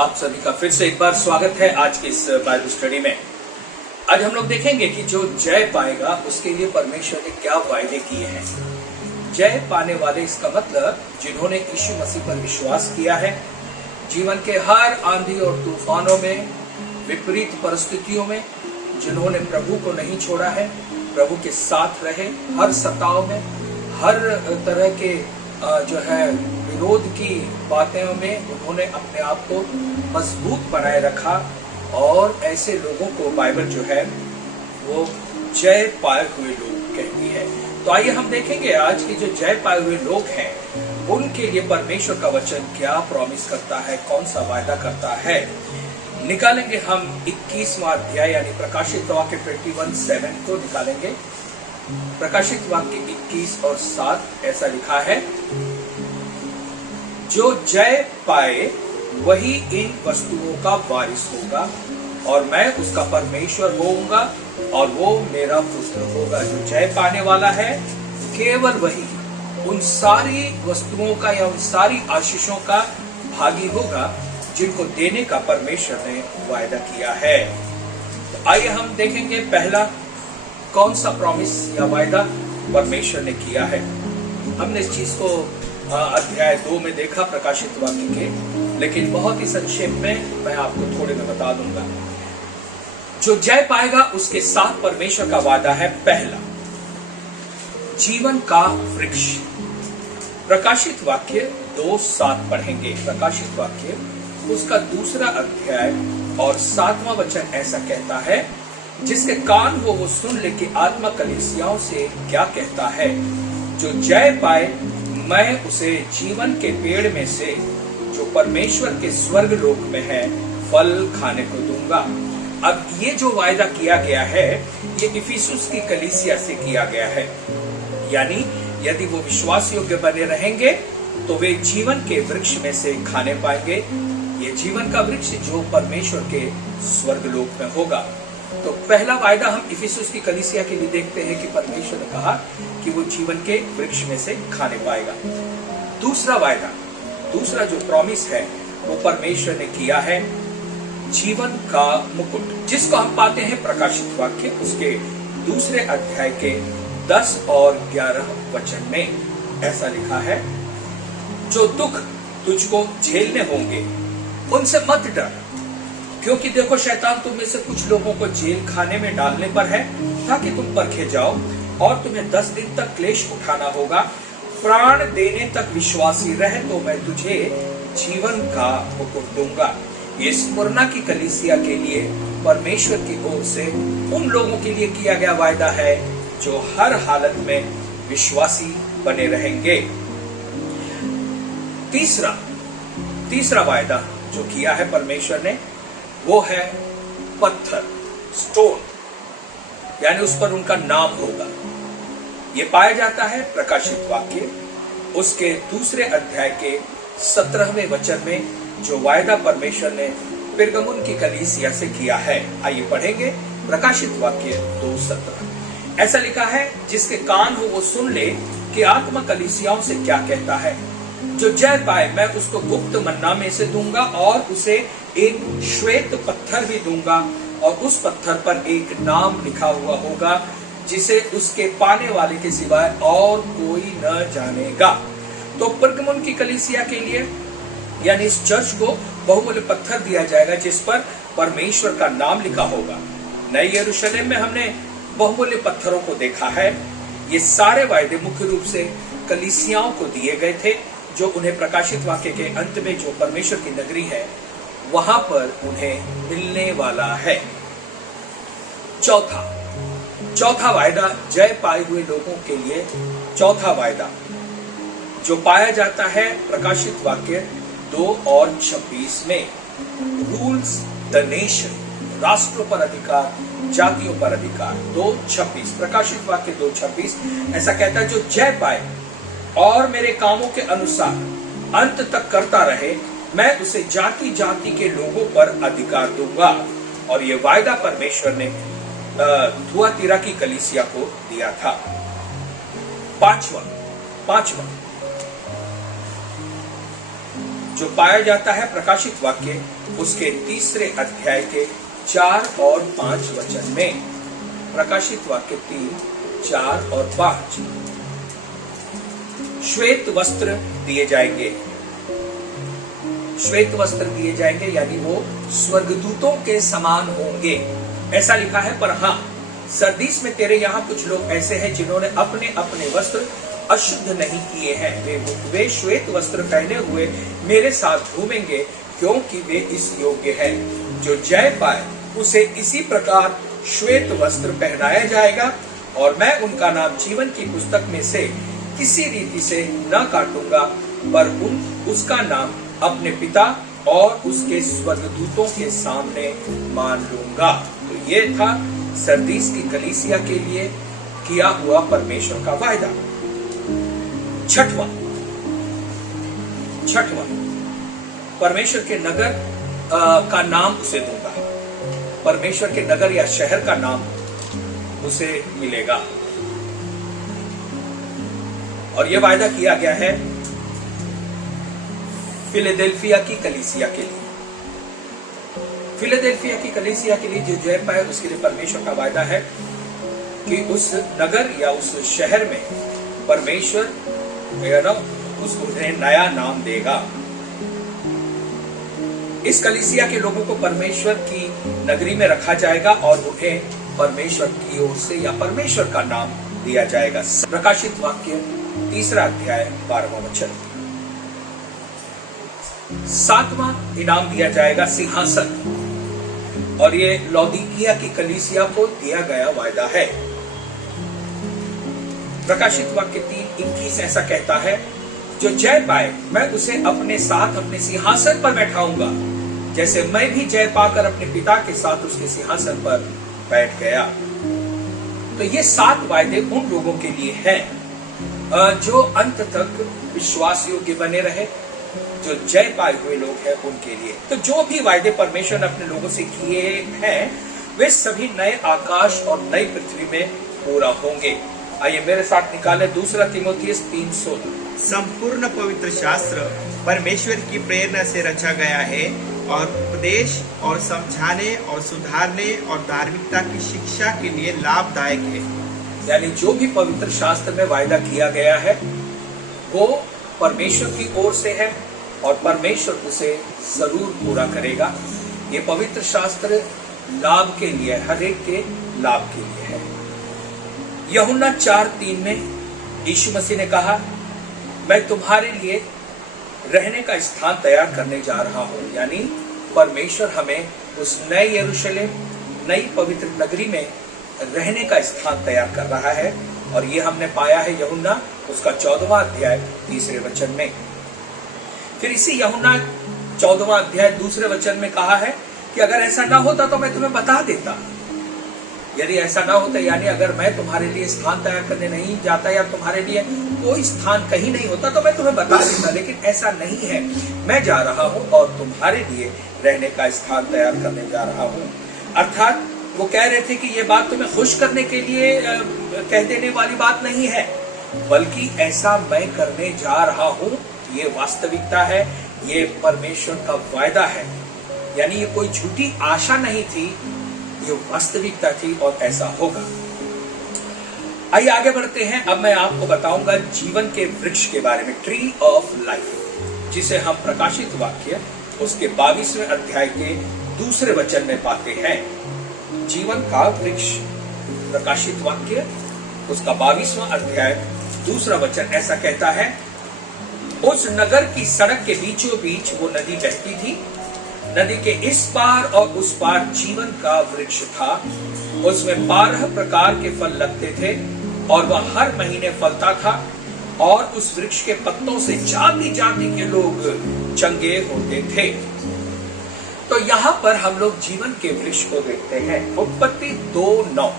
आप सभी का फिर से एक बार स्वागत है आज की इस बाइबल स्टडी में। आज हम लोग देखेंगे कि जो जय पाएगा उसके लिए परमेश्वर ने क्या वायदे किए हैं। जय पाने वाले, इसका मतलब जिन्होंने यीशु मसीह पर विश्वास किया है, जीवन के हर आंधी और तूफानों में, विपरीत परिस्थितियों में जिन्होंने प्रभु को नहीं छोड़ा है, प्रभु के साथ रहे, हर सताव में, हर तरह के जो है विरोध की बातों में उन्होंने अपने आप को मजबूत बनाए रखा, और ऐसे लोगों को बाइबल जो है वो जय पाए हुए लोग कहती है। तो आइए हम देखेंगे आज के जो जय पाए हुए लोग हैं उनके लिए परमेश्वर का वचन क्या प्रॉमिस करता है, कौन सा वायदा करता है। निकालेंगे हम 21वां अध्याय यानी प्रकाशित वाक्य 21:7 को निकालेंगे। प्रकाशित वाक्य 21 और 7 ऐसा लिखा है, जो जय पाए वही इन वस्तुओं का वारिस होगा, और मैं उसका परमेश्वर होऊंगा और वो मेरा पुत्र होगा। जो जय पाने वाला है केवल वही उन सारी वस्तुओं का या उन सारी आशीषों का भागी होगा जिनको देने का परमेश्वर ने वायदा किया है। तो आइए हम देखेंगे पहला कौन सा प्रॉमिस या वायदा परमेश्वर ने किया है। हमने इस चीज को अध्याय 2 में देखा प्रकाशित वाक्य के, लेकिन बहुत ही संक्षेप में मैं आपको थोड़े में बता दूंगा। जो जय पाएगा उसके साथ परमेश्वर का वादा है, पहला जीवन का वृक्ष। प्रकाशित वाक्य 2:7 पढ़ेंगे। प्रकाशित वाक्य उसका 2 अध्याय और 7वां वचन ऐसा कहता है, जिसके कान हो वो सुन ले कि आत्मा कलीसियाओं से क्या कहता है। जो जय पाए मैं उसे जीवन के पेड़ में से जो परमेश्वर के स्वर्ग लोक में है फल खाने को दूंगा। अब ये जो वायदा किया गया है ये इफिसुस की कलीसिया से किया गया है, यानी यदि वो विश्वास योग्य बने रहेंगे तो वे जीवन के वृक्ष में से खाने पाएंगे। ये जीवन का वृक्ष जो परमेश्वर के स्वर्ग लोक में होगा। तो पहला वायदा हम इफिसुस की कलीसिया के लिए देखते हैं कि परमेश्वर ने कहा कि वो जीवन के वृक्ष में से खाने पाएगा। दूसरा वायदा, दूसरा जो प्रॉमिस है वो परमेश्वर ने किया है जीवन का मुकुट, जिसको हम पाते हैं प्रकाशित वाक्य उसके 2 अध्याय के 10 और 11 वचन में। ऐसा लिखा है, जो दुख तुझको झेलने होंगे उनसे मत डर, क्योंकि देखो शैतान तुम में से कुछ लोगों को जेल खाने में डालने पर है, ताकि तुम परखे जाओ, और तुम्हें 10 दिन तक क्लेश उठाना होगा। प्राण देने तक विश्वासी रह तो मैं तुझे जीवन का मुकुट दूंगा। ये स्मुरना की कलीसिया के लिए परमेश्वर की ओर से उन लोगों के लिए किया गया वायदा है जो हर हालत में विश्वासी बने रहेंगे। तीसरा वायदा जो किया है परमेश्वर ने वो है पत्थर, स्टोन, यानी उस पर उनका नाम होगा। ये पाया जाता है प्रकाशित वाक्य उसके 2 अध्याय के 17वें वचन में, जो वायदा परमेश्वर ने पिरगमुन की कलीसिया से किया है। आइए पढ़ेंगे प्रकाशित वाक्य 2:17। ऐसा लिखा है, जिसके कान हो वो सुन ले कि आत्मा कलीसियाओं से क्या कहता है। जो जय पाए मैं उसको गुप्त मन्ना में से दूंगा, और उसे एक श्वेत पत्थर भी दूंगा, और उस पत्थर पर एक नाम लिखा हुआ होगा जिसे उसके पाने वाले के सिवाय और कोई न जानेगा। तो पिरगमुन की कलीसिया के लिए यानी इस चर्च को बहुमूल्य पत्थर दिया जाएगा जिस पर परमेश्वर का नाम लिखा होगा। नए यरूशलेम में हमने बहुमूल्य पत्थरों को देखा है। ये सारे वायदे मुख्य रूप से कलीसियाओं को दिए गए थे, जो उन्हें प्रकाशित वाक्य के अंत में जो परमेश्वर की नगरी है वहां पर उन्हें मिलने वाला है। चौथा वायदा जय पाए हुए लोगों के लिए, चौथा वायदा जो पाया जाता है प्रकाशित वाक्य 2:26 में, रूल्स द नेशन, राष्ट्रों पर अधिकार, जातियों पर अधिकार। 2:26 प्रकाशित वाक्य 2:26 ऐसा कहता है, जो जय पाए और मेरे कामों के अनुसार अंत तक करता रहे मैं उसे जाति जाति के लोगों पर अधिकार दूंगा। और ये वायदा परमेश्वर ने थुआतीरा की कलीसिया को दिया था। पांचवा जो पाया जाता है प्रकाशित वाक्य उसके 3 अध्याय के 4 और 5 वचन में। प्रकाशित वाक्य 3, 4 और 5। श्वेत वस्त्र दिए जाएंगे, श्वेत वस्त्र दिए जाएंगे, यानी वो स्वर्गदूतों के समान होंगे, ऐसा लिखा है। पर हाँ, सरदीस में तेरे यहाँ कुछ लोग ऐसे हैं जिन्होंने अपने अपने वस्त्र अशुद्ध नहीं किए हैं। वे श्वेत वस्त्र पहने हुए मेरे साथ घूमेंगे, क्योंकि वे इस योग्य हैं। जो जय पाए उसे इसी प्रकार श्वेत वस्त्र पहनाया जाएगा, और मैं उनका नाम जीवन की पुस्तक में से किसी रीति से न काटूंगा, पर उसका नाम अपने पिता और उसके स्वर्गदूतों के सामने मान लूंगा। तो ये था सरदीस की कलीसिया के लिए किया हुआ परमेश्वर का वायदा। छठवां, परमेश्वर के नगर का नाम उसे दूंगा। परमेश्वर के नगर या शहर का नाम उसे मिलेगा, और यह वायदा किया गया है फिलाडेल्फिया की कलीसिया के लिए। फिलाडेल्फिया की कलीसिया के लिए जो जय पाए उसके लिए परमेश्वर का वायदा है कि उस नगर या उस शहर में परमेश्वर उसको उन्हें नया नाम देगा। इस कलीसिया के लोगों को परमेश्वर की नगरी में रखा जाएगा और उन्हें परमेश्वर की ओर से या परमेश्वर का नाम दिया जाएगा। प्रकाशित वाक्य 3 अध्याय 12वां वचन। 7वां इनाम दिया जाएगा सिंहासन, और ये लौदीकिया की कलीसिया को दिया गया वायदा है। प्रकाशित वाक्य 3:21 ऐसा कहता है, जो जय पाए मैं उसे अपने साथ अपने सिंहासन पर बैठाऊंगा, जैसे मैं भी जय पाकर अपने पिता के साथ उसके सिंहासन पर बैठ गया। तो ये 7 वायदे उन लोगों के लिए हैं जो अंत तक विश्वास योग्य बने रहे, जो जय पाए हुए लोग हैं उनके लिए। तो जो भी वायदे परमेश्वर ने अपने लोगों से किए हैं वे सभी नए आकाश और नई पृथ्वी में पूरा होंगे। आइए मेरे साथ निकाले 2 तीमुथियुस 3:16। संपूर्ण पवित्र शास्त्र परमेश्वर की प्रेरणा से रचा गया है और उपदेश और समझाने और सुधारने और धार्मिकता की शिक्षा के लिए लाभदायक है। यानी जो भी पवित्र शास्त्र में वायदा किया गया है वो परमेश्वर की ओर से है और परमेश्वर उसे जरूर पूरा करेगा। ये पवित्र शास्त्र लाभ के लिए, हर एक के लाभ के लिए है। यूहन्ना 4:3 में यीशु मसीह ने कहा, मैं तुम्हारे लिए रहने का स्थान तैयार करने जा रहा हूं। यानी परमेश्वर हमें उस नए यरूशलेम, नई पवित्र नगरी में रहने का स्थान तैयार कर रहा है, और ये हमने पाया है यूहन्ना उसका 14वां अध्याय 3 वचन में। फिर इसी यूहन्ना 14वां अध्याय 2 वचन में कहा है कि अगर ऐसा ना होता तो मैं तुम्हें बता देता। यदि ऐसा ना होता, यानी अगर मैं तुम्हारे लिए स्थान तैयार करने नहीं जाता या तुम्हारे लिए कोई स्थान कहीं नहीं होता तो मैं तुम्हें बता देता, लेकिन ऐसा नहीं है। मैं जा रहा हूं और तुम्हारे लिए रहने का स्थान तैयार करने जा रहा हूं। अर्थात वो कह रहे थे कि ये बात तुम्हें खुश करने के लिए कह देने वाली बात नहीं है, बल्कि ऐसा मैं करने जा रहा हूं, ये वास्तविकता है, ये परमेश्वर का वायदा है। यानी ये कोई झूठी आशा नहीं थी, ये वास्तविकता थी और ऐसा होगा। आइए आगे बढ़ते हैं। अब मैं आपको बताऊंगा जीवन के वृक्ष के बारे में, ट्री ऑफ लाइफ, जिसे हम प्रकाशित वाक्य उसके 22वें अध्याय के 2 वचन में पाते हैं। जीवन का वृक्ष, प्रकाशित वाक्य उसका 22वां अध्याय 2 वचन ऐसा कहता है, उस नगर की सड़क के बीचों बीच वो नदी बहती थी। नदी के इस पार और उस पार जीवन का वृक्ष था। उसमें 12 प्रकार के फल लगते थे और वह हर महीने फलता था, और उस वृक्ष के पत्तों से जाति जाति के लोग चंगे होते थे। तो यहाँ पर हम लोग जीवन के वृक्ष को देखते हैं। उत्पत्ति 2:9।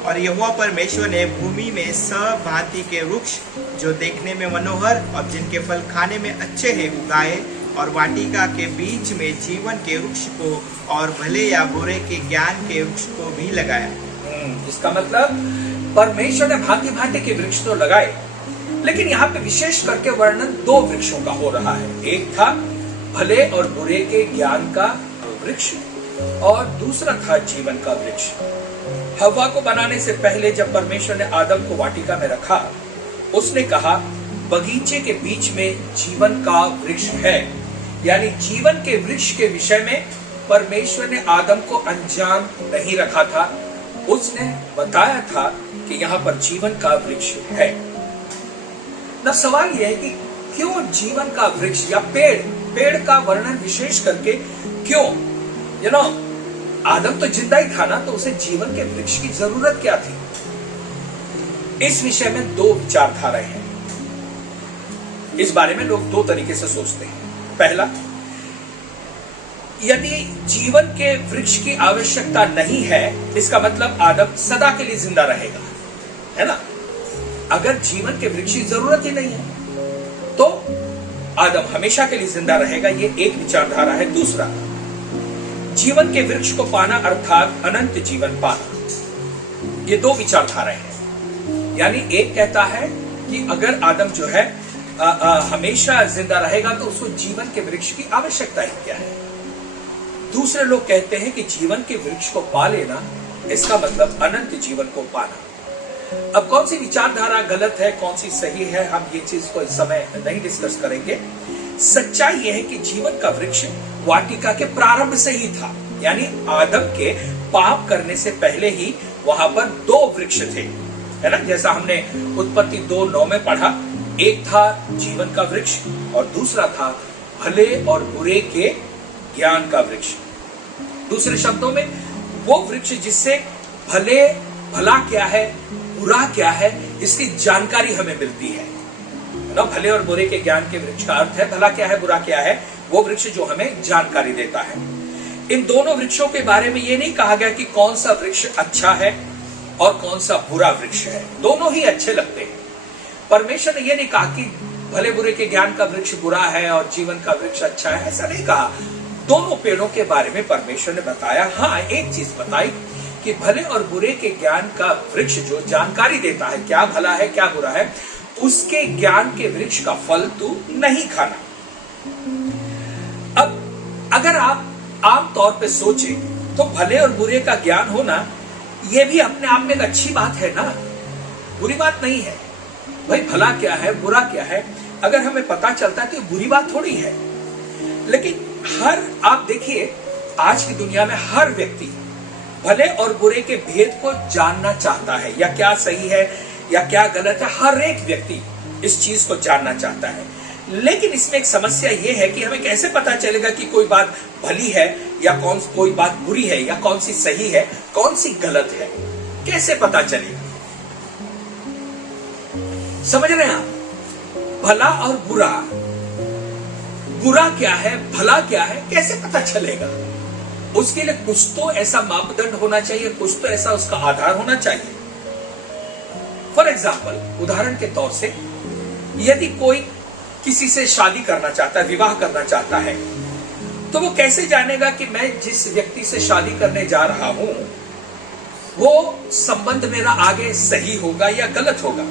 और यहोवा परमेश्वर ने भूमि में सब भांति के वृक्ष जो देखने में मनोहर और जिनके फल खाने में अच्छे हैं उगाए, और वाटिका के बीच में जीवन के वृक्ष को और भले या बुरे के ज्ञान के वृक्ष को भी लगाया। इसका मतलब परमेश्वर ने भांति भांति के वृक्ष तो लगाए, लेकिन यहाँ पे विशेष करके वर्णन 2 वृक्षों का हो रहा है। एक था भले और बुरे के ज्ञान का वृक्ष और दूसरा था जीवन का वृक्ष। हव्वा को बनाने से पहले जब परमेश्वर ने आदम को वाटिका में रखा, उसने कहा बगीचे के बीच में जीवन का वृक्ष है। यानी जीवन के वृक्ष के विषय में परमेश्वर ने आदम को अनजान नहीं रखा था। उसने बताया था कि यहाँ पर जीवन का वृक्ष है। न सवाल यह है कि क्यों जीवन का वृक्ष या पेड़ का वर्णन विशेष करके क्यों? आदम तो जिंदा ही था ना, तो उसे जीवन के वृक्ष की जरूरत क्या थी? इस विषय में दो विचारधाराएं हैं। इस बारे में लोग दो तरीके से सोचते हैं। पहला, यदि जीवन के वृक्ष की आवश्यकता नहीं है, इसका मतलब आदम सदा के लिए जिंदा रहेगा, है ना? अगर जीवन के वृक्ष की जरूरत ही नहीं है तो आदम हमेशा के लिए जिंदा रहेगा। ये एक विचारधारा है। दूसरा, जीवन के वृक्ष को पाना अर्थात अनंत जीवन पाना। ये दो विचारधाराएं हैं। यानी एक कहता है कि अगर आदम जो है हमेशा जिंदा रहेगा तो उसको जीवन के वृक्ष की आवश्यकता ही क्या है। दूसरे लोग कहते हैं कि जीवन के वृक्ष को पा लेना, इसका मतलब अनंत जीवन को पाना। अब कौन सी विचारधारा गलत है, कौन सी सही है, हम ये चीज को इस समय नहीं डिस्कस करेंगे। सच्चाई यह है कि जीवन का वृक्ष वाटिका के प्रारंभ से ही था। यानी आदम के पाप करने से पहले ही वहां पर दो वृक्ष थे, है ना? जैसा हमने उत्पत्ति 2:9 में पढ़ा, एक था जीवन का वृक्ष और दूसरा था भले और बुरे के ज्ञान का वृक्ष। दूसरे शब्दों में वो वृक्ष जिससे भला क्या है, बुरा क्या है, इसकी जानकारी हमें मिलती है ना। भले और बुरे के ज्ञान के वृक्ष का अर्थ है भला क्या है, बुरा क्या है, वो वृक्ष जो हमें जानकारी देता है। इन दोनों वृक्षों के बारे में ये नहीं कहा गया कि कौन सा वृक्ष अच्छा है और कौन सा बुरा वृक्ष है। दोनों ही अच्छे लगते हैं। परमेश्वर ने यह नहीं कहा कि भले बुरे के ज्ञान का वृक्ष बुरा है और जीवन का वृक्ष अच्छा है, ऐसा नहीं कहा। दोनों पेड़ों के बारे में परमेश्वर ने बताया। हाँ, एक चीज बताई कि भले और बुरे के ज्ञान का वृक्ष जो जानकारी देता है क्या भला है क्या बुरा है, उसके ज्ञान के वृक्ष का फल तू नहीं खाना। अब अगर आप आम तौर पे सोचे तो भले और बुरे का ज्ञान होना यह भी अपने आप में एक अच्छी बात है ना, बुरी बात नहीं है। भाई भला क्या है बुरा क्या है अगर हमें पता चलता है तो बुरी बात थोड़ी है। लेकिन आप देखिए आज की दुनिया में हर व्यक्ति भले और बुरे के भेद को जानना चाहता है, या क्या सही है या क्या गलत है, हर एक व्यक्ति इस चीज को जानना चाहता है। लेकिन इसमें एक समस्या यह है कि हमें कैसे पता चलेगा कि कोई बात भली है या कोई बात बुरी है, या कौन सी सही है कौन सी गलत है, कैसे पता चलेगा? समझ रहे हैं आप? भला और बुरा क्या है भला क्या है कैसे पता चलेगा? उसके लिए कुछ तो ऐसा मापदंड होना चाहिए, कुछ तो ऐसा उसका आधार होना चाहिए। फॉर एग्जाम्पल, उदाहरण के तौर से यदि कोई किसी से शादी करना चाहता है, विवाह करना चाहता है, तो वो कैसे जानेगा कि मैं जिस व्यक्ति से शादी करने जा रहा हूं वो संबंध मेरा आगे सही होगा या गलत होगा?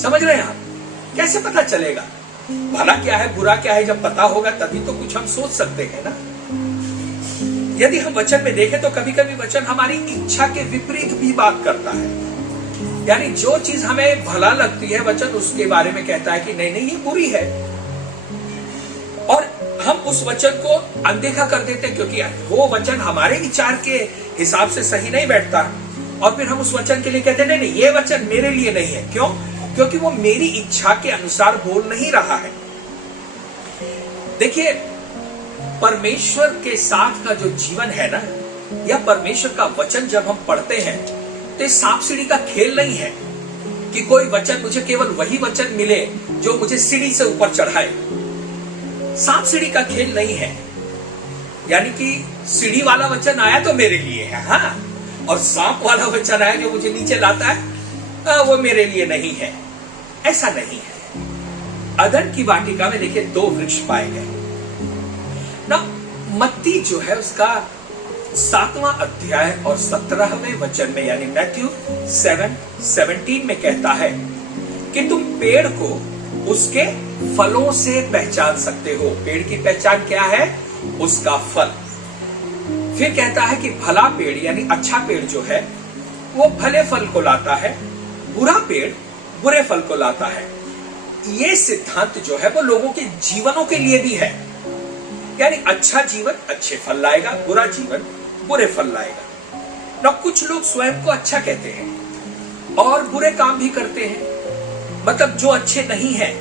समझ रहे हैं आप? कैसे पता चलेगा भला क्या है बुरा क्या है? जब पता होगा तभी तो कुछ हम सोच सकते हैं ना। यदि हम वचन में देखें तो कभी कभी वचन हमारी इच्छा के विपरीत भी बात करता है। यानी जो चीज हमें भला लगती है वचन उसके बारे में कहता है कि नहीं नहीं ये बुरी है, और हम उस वचन को अनदेखा कर देते हैं क्योंकि वो वचन हमारे विचार के हिसाब से सही नहीं बैठता, और फिर हम उस वचन के लिए कहते हैं नहीं नहीं ये वचन मेरे लिए नहीं है। क्यों? क्योंकि वो मेरी इच्छा के अनुसार बोल नहीं रहा है। देखिए, परमेश्वर के साथ का जो जीवन है ना, या परमेश्वर का वचन जब हम पढ़ते हैं तो ये सांप सीढ़ी का खेल नहीं है कि कोई वचन मुझे केवल वही वचन मिले जो मुझे सीढ़ी से ऊपर चढ़ाए। सांप सीढ़ी का खेल नहीं है। यानी कि सीढ़ी वाला वचन आया तो मेरे लिए है, हाँ, और सांप वाला वचन आया जो मुझे नीचे लाता है वो मेरे लिए नहीं है। ऐसा नहीं है। अदन की वाटिका में देखिए 2 वृक्ष पाए गए ना। मत्ती जो है उसका 7वां अध्याय और 17वें वचन में, यानी मैथ्यू 7:17 में कहता है कि तुम पेड़ को उसके फलों से पहचान सकते हो। पेड़ की पहचान क्या है? उसका फल। फिर कहता है कि भला पेड़ यानी अच्छा पेड़ जो है वो भले फल को लाता है, बुरा पेड़ बुरे फल को लाता है। ये सिद्धांत जो है वो लोगों के जीवनों के लिए भी है। यानी अच्छा जीवन अच्छे फल लाएगा, बुरा जीवन बुरे फल लाएगा। ना कुछ लोग स्वयं को अच्छा कहते हैं और बुरे काम भी करते हैं, मतलब जो अच्छे नहीं है।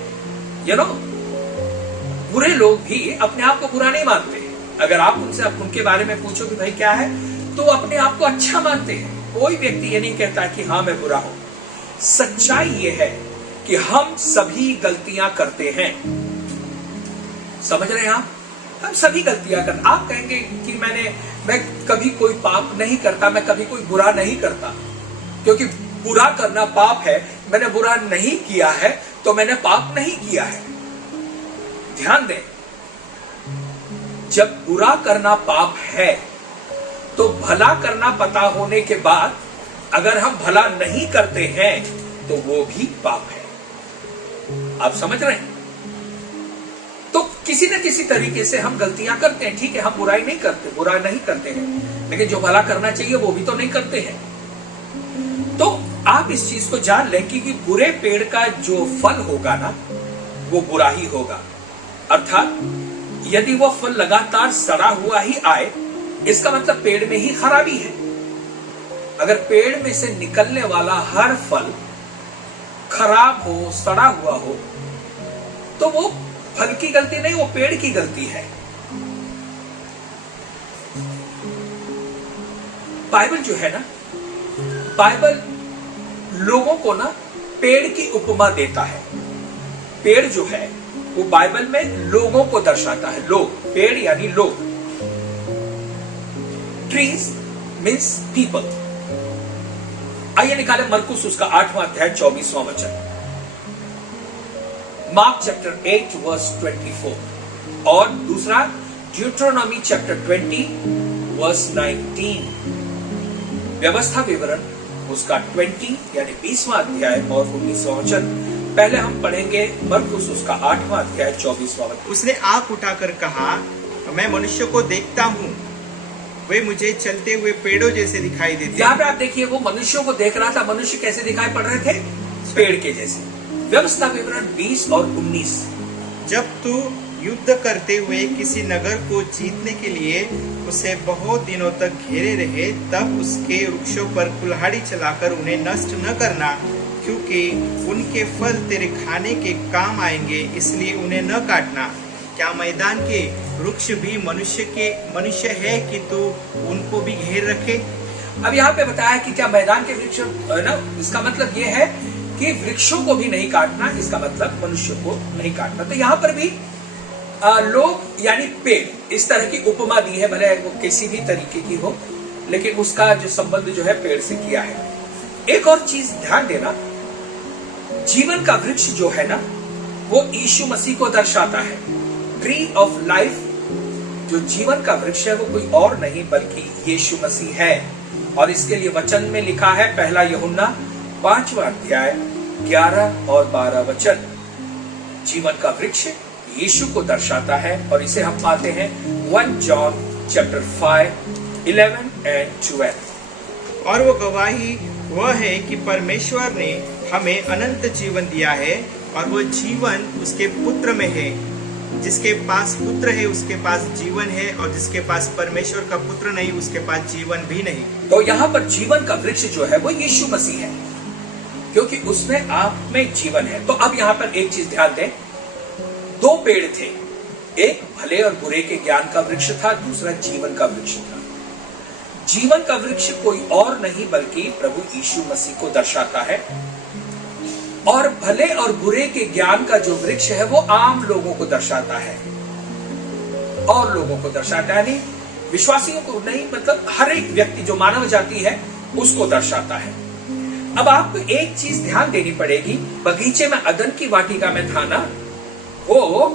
बुरे लोग भी अपने आप को बुरा नहीं मानते। अगर आप उनसे उनके बारे में पूछो कि भाई क्या है, तो अपने आप को अच्छा मानते हैं। कोई व्यक्ति ये नहीं कहता कि हाँ मैं बुरा हूं। सच्चाई ये है कि हम सभी गलतियां करते हैं। समझ रहे हैं आप? हम सभी गलतियां करते। आप कहेंगे कि मैं कभी कोई पाप नहीं करता, मैं कभी कोई बुरा नहीं करता, क्योंकि बुरा करना पाप है। मैंने बुरा नहीं किया है तो मैंने पाप नहीं किया है। ध्यान दें, जब बुरा करना पाप है तो भला करना पता होने के बाद अगर हम भला नहीं करते हैं तो वो भी पाप है। आप समझ रहे हैं? तो किसी न किसी तरीके से हम गलतियां करते हैं। ठीक है, हम बुराई नहीं करते, बुरा नहीं करते हैं, लेकिन जो भला करना चाहिए वो भी तो नहीं करते हैं। तो आप इस चीज को जान लें कि बुरे पेड़ का जो फल होगा ना वो बुरा ही होगा। अर्थात यदि वो फल लगातार सड़ा हुआ ही आए, इसका मतलब पेड़ में ही खराबी है। अगर पेड़ में से निकलने वाला हर फल खराब हो, सड़ा हुआ हो, तो वो फल की गलती नहीं, वो पेड़ की गलती है। बाइबल जो है ना, बाइबल लोगों को ना पेड़ की उपमा देता है। पेड़ जो है वो बाइबल में लोगों को दर्शाता है। लोग, पेड़ यानी लोग। Trees means people. आइए निकाले मरकुस उसका 8वां अध्याय 24वां वचन। मार्क चैप्टर 8 वर्स 24 और दूसरा ड्यूट्रोनॉमी चैप्टर 20 वर्स 19। व्यवस्था विवरण उसका 20 यानी 20वां अध्याय और 19वां वचन। पहले हम पढ़ेंगे मरकुस उसका 8वां अध्याय 24वां वचन। उसने आंख उठाकर कहा, मैं मनुष्य को देखता हूँ, वे मुझे चलते हुए पेड़ों जैसे दिखाई देते। यहाँ पे आप देखिए, वो मनुष्यों को देख रहा था। मनुष्य कैसे दिखाई पड़ रहे थे? पेड़ के जैसे। व्यवस्था विवरण 20 और 19। जब तू युद्ध करते हुए किसी नगर को जीतने के लिए उसे बहुत दिनों तक घेरे रहे, तब उसके वृक्षों पर कुल्हाड़ी चलाकर उन्हें नष्ट न करना, क्योंकि उनके फल तेरे खाने के काम आएंगे, इसलिए उन्हें न काटना। क्या मैदान के वृक्ष भी मनुष्य है कि तू उनको भी घेर रखे? अब यहाँ पे बताया कि क्या मैदान के वृक्ष ना, इसका मतलब ये है कि वृक्षों को भी नहीं काटना, इसका मतलब मनुष्य को नहीं काटना। तो यहाँ पर भी लोग यानी पेड़, इस तरह की उपमा दी है। भले वो किसी भी तरीके की हो, लेकिन उसका जो संबंध जो है पेड़ से किया है। एक और चीज ध्यान देना, जीवन का वृक्ष जो है ना वो यीशु मसीह को दर्शाता है। ट्री ऑफ लाइफ, जो जीवन का वृक्ष है वो कोई और नहीं बल्कि यीशु मसीह है। और इसके लिए वचन में लिखा है 1 यूहन्ना 5वां अध्याय 11 और 12 वचन। जीवन का वृक्ष यीशु को दर्शाता है और इसे हम पाते हैं 1 जॉन चैप्टर 5 11 एंड 12। और वो गवाही वह है कि परमेश्वर ने हमें अनंत जीवन दिया है और वो जीवन उसके पुत्र में है। जिसके पास पुत्र है उसके पास जीवन है, और जिसके पास परमेश्वर का पुत्र नहीं उसके पास जीवन भी नहीं। तो यहाँ पर जीवन का वृक्ष जो है वो यीशु मसीह है, क्योंकि उसमें आप में जीवन है। तो अब यहाँ पर एक चीज ध्यान दें, 2 पेड़ थे, एक भले और बुरे के ज्ञान का वृक्ष था, दूसरा जीवन का वृक्ष था। जीवन का वृक्ष कोई और नहीं बल्कि प्रभु यीशु मसीह को दर्शाता है, और भले और बुरे के ज्ञान का जो वृक्ष है वो आम लोगों को दर्शाता है। और लोगों को दर्शाता है, नहीं विश्वासियों को नहीं, मतलब हर एक व्यक्ति जो मानव जाति है उसको दर्शाता है। अब आपको एक चीज ध्यान देनी पड़ेगी, बगीचे में अदन की वाटिका में था ना, वो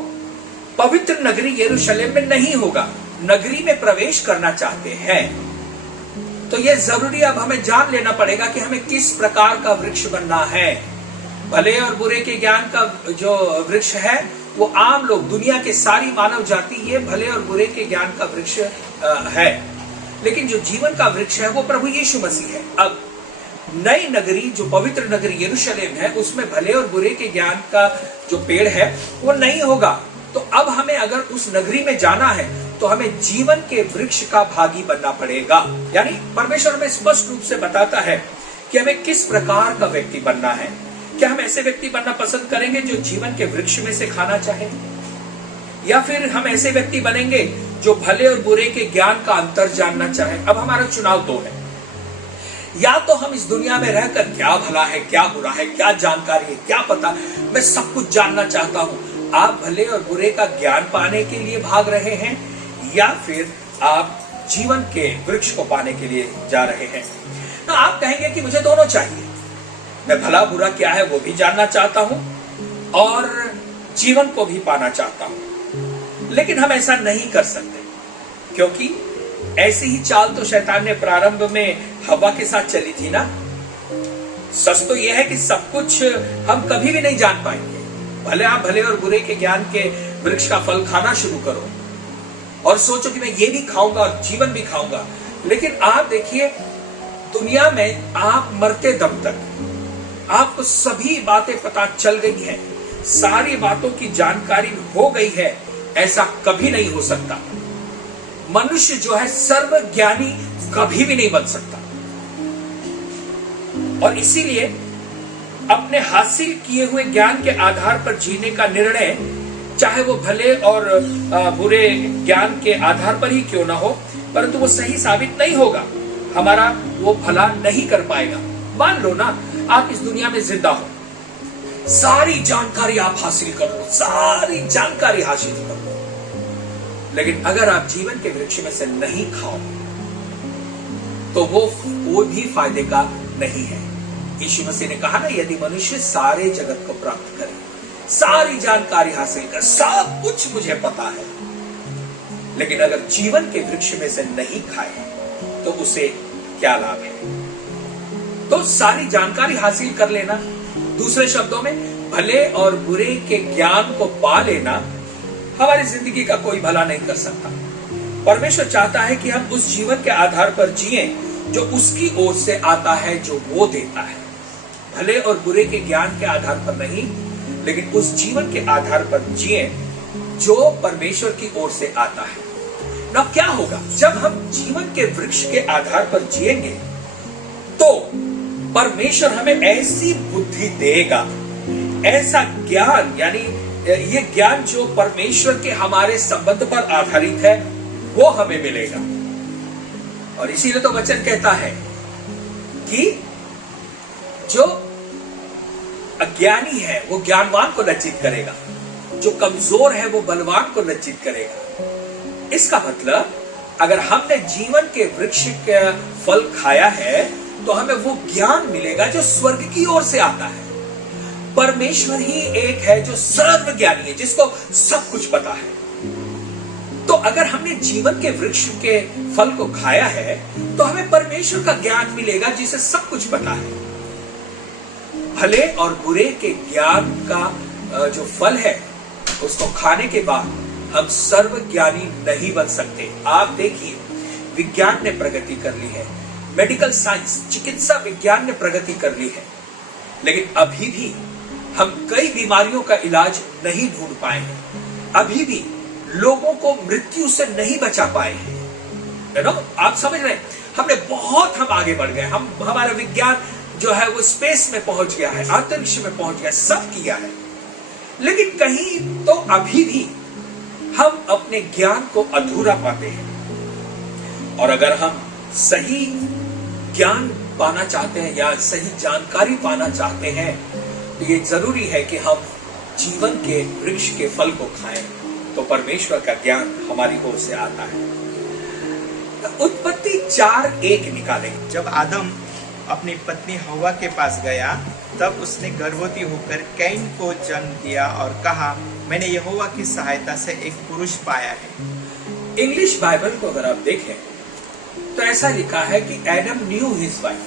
पवित्र नगरी यरूशलेम में नहीं होगा। नगरी में प्रवेश करना चाहते हैं तो यह जरूरी अब हमें जान लेना पड़ेगा कि हमें किस प्रकार का वृक्ष बनना है। भले और बुरे के ज्ञान का जो वृक्ष है वो आम लोग, दुनिया के सारी मानव जाति ये भले और बुरे के ज्ञान का वृक्ष है। लेकिन जो जीवन का वृक्ष है वो प्रभु यीशु मसीह है। अब नई नगरी जो पवित्र नगरी यरूशलेम है उसमें भले और बुरे के ज्ञान का जो पेड़ है वो नहीं होगा। तो अब हमें अगर उस नगरी में जाना है तो हमें जीवन के वृक्ष का भागी बनना पड़ेगा। यानी परमेश्वर हमें स्पष्ट रूप से बताता है कि हमें किस प्रकार का व्यक्ति बनना है। क्या हम ऐसे व्यक्ति बनना पसंद करेंगे जो जीवन के वृक्ष में से खाना चाहे, या फिर हम ऐसे व्यक्ति बनेंगे जो भले और बुरे के ज्ञान का अंतर जानना चाहे। अब हमारा चुनाव दो है, या तो हम इस दुनिया में रहकर क्या भला है क्या बुरा है क्या जानकारी है क्या पता, मैं सब कुछ जानना चाहता हूं। आप भले और बुरे का ज्ञान पाने के लिए भाग रहे हैं, या फिर आप जीवन के वृक्ष को पाने के लिए जा रहे हैं। तो आप कहेंगे कि मुझे दोनों चाहिए, मैं भला बुरा क्या है वो भी जानना चाहता हूं और जीवन को भी पाना चाहता हूं। लेकिन हम ऐसा नहीं कर सकते, क्योंकि ऐसी ही चाल तो शैतान ने प्रारंभ में हवा के साथ चली थी ना। सच तो यह है कि सब कुछ हम कभी भी नहीं जान पाएंगे। भले आप भले और बुरे के ज्ञान के वृक्ष का फल खाना शुरू करो और सोचो कि मैं ये भी खाऊंगा और जीवन भी खाऊंगा, लेकिन आप देखिए दुनिया में आप मरते दम तक आपको सभी बातें पता चल गई हैं, सारी बातों की जानकारी हो गई है, ऐसा कभी नहीं हो सकता। मनुष्य जो है सर्वज्ञानी कभी भी नहीं बन सकता। और इसीलिए अपने हासिल किए हुए ज्ञान के आधार पर जीने का निर्णय, चाहे वो भले और बुरे ज्ञान के आधार पर ही क्यों ना हो, परंतु वो सही साबित नहीं होगा, हमारा वो भला नहीं कर पाएगा। मान लो ना आप इस दुनिया में जिंदा हो, सारी जानकारी आप हासिल कर लो, सारी जानकारी हासिल कर लो, लेकिन अगर आप जीवन के वृक्ष में से नहीं खाओ तो वो भी फायदे का नहीं है। यीशु मसीह ने कहा ना, यदि मनुष्य सारे जगत को प्राप्त करे, सारी जानकारी हासिल कर, सब कुछ मुझे पता है, लेकिन अगर जीवन के वृक्ष में से नहीं खाए तो उसे क्या लाभ है। तो सारी जानकारी हासिल कर लेना, दूसरे शब्दों में भले और बुरे के ज्ञान को पा लेना, हमारी जिंदगी का कोई भला नहीं कर सकता। परमेश्वर चाहता है कि हम उस जीवन के आधार पर जिएं जो उसकी ओर से आता है, जो वो देता है। भले और बुरे के ज्ञान के आधार पर नहीं, लेकिन उस जीवन के आधार पर जिएं जो परमेश्वर की ओर से आता है। ना क्या होगा जब हम जीवन के वृक्ष के आधार पर जिएंगे, तो परमेश्वर हमें ऐसी बुद्धि देगा, ऐसा ज्ञान, यानी ये ज्ञान जो परमेश्वर के हमारे संबंध पर आधारित है, वो हमें मिलेगा। और इसीलिए तो वचन कहता है कि जो अज्ञानी है वो ज्ञानवान को लज्जित करेगा, जो कमजोर है वो बलवान को लज्जित करेगा। इसका मतलब अगर हमने जीवन के वृक्ष का फल खाया है तो हमें वो ज्ञान मिलेगा जो स्वर्ग की ओर से आता है। परमेश्वर ही एक है जो सर्वज्ञानी है, जिसको सब कुछ पता है। तो अगर हमने जीवन के वृक्ष के फल को खाया है तो हमें परमेश्वर का ज्ञान मिलेगा जिसे सब कुछ पता है। भले और बुरे के ज्ञान का जो फल है उसको खाने के बाद हम सर्वज्ञानी नहीं बन सकते। आप देखिए, विज्ञान ने प्रगति कर ली है, मेडिकल साइंस, चिकित्सा विज्ञान ने प्रगति कर ली है, लेकिन अभी भी हम कई बीमारियों का इलाज नहीं ढूंढ पाए हैं, अभी भी लोगों को मृत्यु से नहीं बचा पाए हैं। आप समझ रहे हैं, हम आगे बढ़ गए, हमारा विज्ञान जो है वो स्पेस में पहुंच गया है, अंतरिक्ष में पहुंच गया, सब किया है, लेकिन कहीं तो अभी भी हम अपने ज्ञान को अधूरा पाते हैं। और अगर हम सही ज्ञान पाना चाहते हैं या सही जानकारी पाना चाहते हैं तो ये जरूरी है कि हम जीवन के वृक्ष के फल को खाएं, तो परमेश्वर का ज्ञान हमारी ओर से आता है। उत्पत्ति 4:1 निकालें। जब आदम अपनी पत्नी हवा के पास गया तब उसने गर्भवती होकर कैन को जन्म दिया और कहा, मैंने यहोवा की सहायता से एक पुरुष पाया है। इंग्लिश बाइबल को अगर आप देखें तो ऐसा लिखा है कि एडम न्यू हिज वाइफ,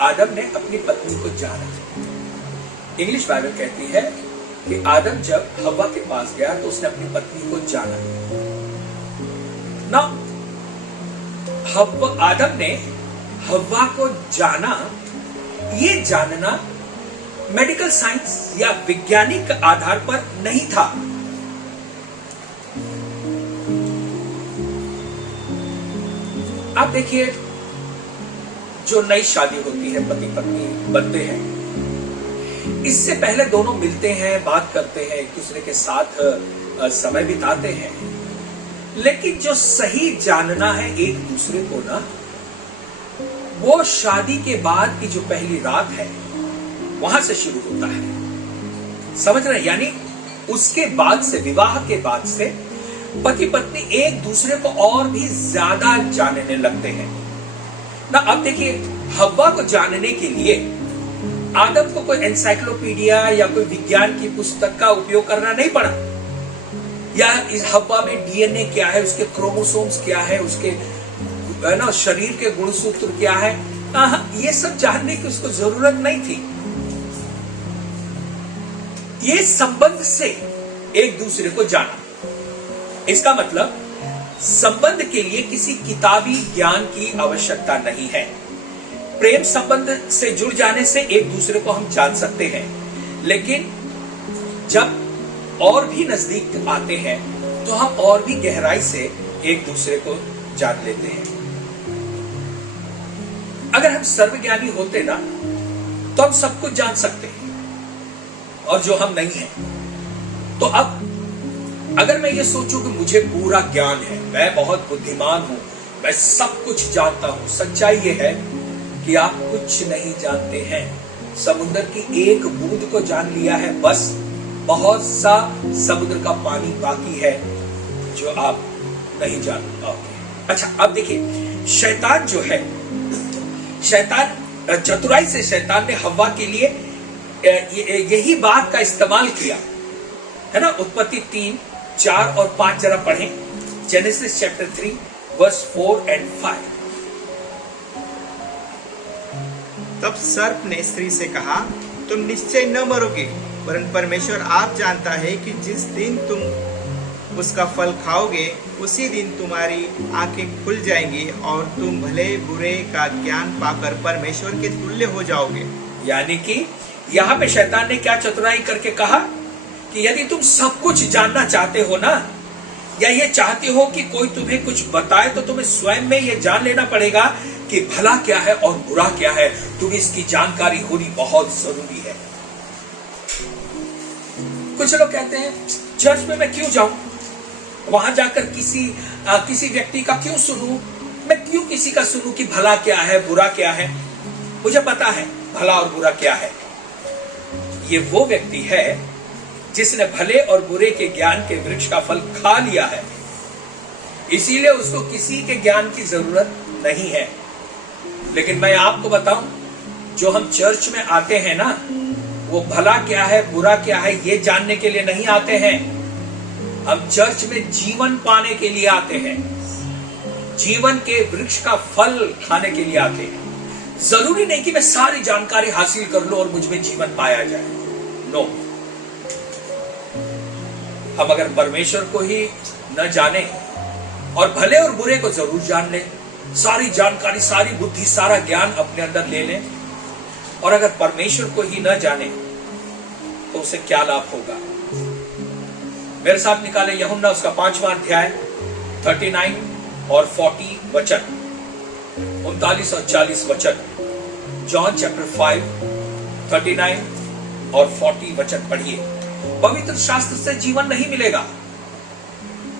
आदम ने अपनी पत्नी को जाना। इंग्लिश बाइबल कहती है कि आदम जब हव्वा के पास गया तो उसने अपनी पत्नी को जाना ना। आदम ने हव्वा को जाना, ये जानना मेडिकल साइंस या वैज्ञानिक आधार पर नहीं था। आप देखिए, जो नई शादी होती है, पति पत्नी बनते हैं, इससे पहले दोनों मिलते हैं, बात करते हैं, एक दूसरे के साथ समय बिताते हैं। लेकिन जो सही जानना है एक दूसरे को ना, वो शादी के बाद की जो पहली रात है वहां से शुरू होता है। समझ रहे? यानी उसके बाद से, विवाह के बाद से पति पत्नी एक दूसरे को और भी ज्यादा जानने लगते हैं ना। अब देखिए, हव्वा को जानने के लिए आदम को कोई एनसाइक्लोपीडिया या कोई विज्ञान की पुस्तक का उपयोग करना नहीं पड़ा, या इस हव्वा में डीएनए क्या है, उसके क्रोमोसोम्स क्या है, उसके ना शरीर के गुणसूत्र क्या है, ये सब जानने की उसको जरूरत नहीं थी। ये संबंध से एक दूसरे को जाना। इसका मतलब संबंध के लिए किसी किताबी ज्ञान की आवश्यकता नहीं है। प्रेम संबंध से जुड़ जाने से एक दूसरे को हम जान सकते हैं, लेकिन जब और भी नजदीक आते हैं तो हम और भी गहराई से एक दूसरे को जान लेते हैं। अगर हम सर्वज्ञानी होते ना तो हम सब कुछ जान सकते हैं, और जो हम नहीं हैं। तो अब अगर मैं ये सोचूं कि मुझे पूरा ज्ञान है, मैं बहुत बुद्धिमान हूं, मैं सब कुछ जानता हूं, सच्चाई ये है कि आप कुछ नहीं जानते हैं। समुद्र की एक बूंद को जान लिया है बस, बहुत सा समुद्र का पानी बाकी है जो आप नहीं जान पाओगे। अच्छा, अब देखिए, शैतान जो है, शैतान चतुराई से शैतान ने हव्वा के लिए यही बात का इस्तेमाल किया है ना। उत्पत्ति 3, 4 और 5 जरा पढ़ें। Genesis chapter 3 verse 4 and 5। तब सर्प ने स्त्री से कहा, तुम निश्चय न मरोगे, वरन परमेश्वर आप जानता है कि जिस दिन तुम उसका फल खाओगे उसी दिन तुम्हारी आंखें खुल जाएंगी और तुम भले बुरे का ज्ञान पाकर परमेश्वर के तुल्य हो जाओगे। यानी कि यहां पे शैतान ने क्या चतुराई करके कहा कि यदि तुम सब कुछ जानना चाहते हो ना, या ये चाहते हो कि कोई तुम्हें कुछ बताए, तो तुम्हें स्वयं में ये जान लेना पड़ेगा कि भला क्या है और बुरा क्या है। तुम्हें इसकी जानकारी होनी बहुत जरूरी है। कुछ लोग कहते हैं, चर्च में मैं क्यों जाऊं, वहां जाकर किसी व्यक्ति का क्यों सुनूं, मैं क्यों किसी का सुनूं कि भला क्या है, बुरा क्या है। मुझे पता है भला और बुरा क्या है। ये वो व्यक्ति है जिसने भले और बुरे के ज्ञान के वृक्ष का फल खा लिया है, इसीलिए उसको किसी के ज्ञान की जरूरत नहीं है। लेकिन मैं आपको बताऊं, जो हम चर्च में आते हैं ना, वो भला क्या है, बुरा क्या है, ये जानने के लिए नहीं आते हैं। हम चर्च में जीवन पाने के लिए आते हैं, जीवन के वृक्ष का फल खाने के लिए आते हैं। जरूरी नहीं कि मैं सारी जानकारी हासिल कर लूं और मुझ में जीवन पाया जाए। नो, हम अगर परमेश्वर को ही न जाने और भले और बुरे को जरूर जान लें, सारी जानकारी, सारी बुद्धि, सारा ज्ञान अपने अंदर ले लें, और अगर परमेश्वर को ही न जाने तो उसे क्या लाभ होगा। मेरे साथ निकाले यूहन्ना उसका 5वां अध्याय 39 और 40 वचन, 39 और 40 वचन। जॉन चैप्टर 5 39 और 40 वचन पढ़िए। पवित्र शास्त्र से जीवन नहीं मिलेगा।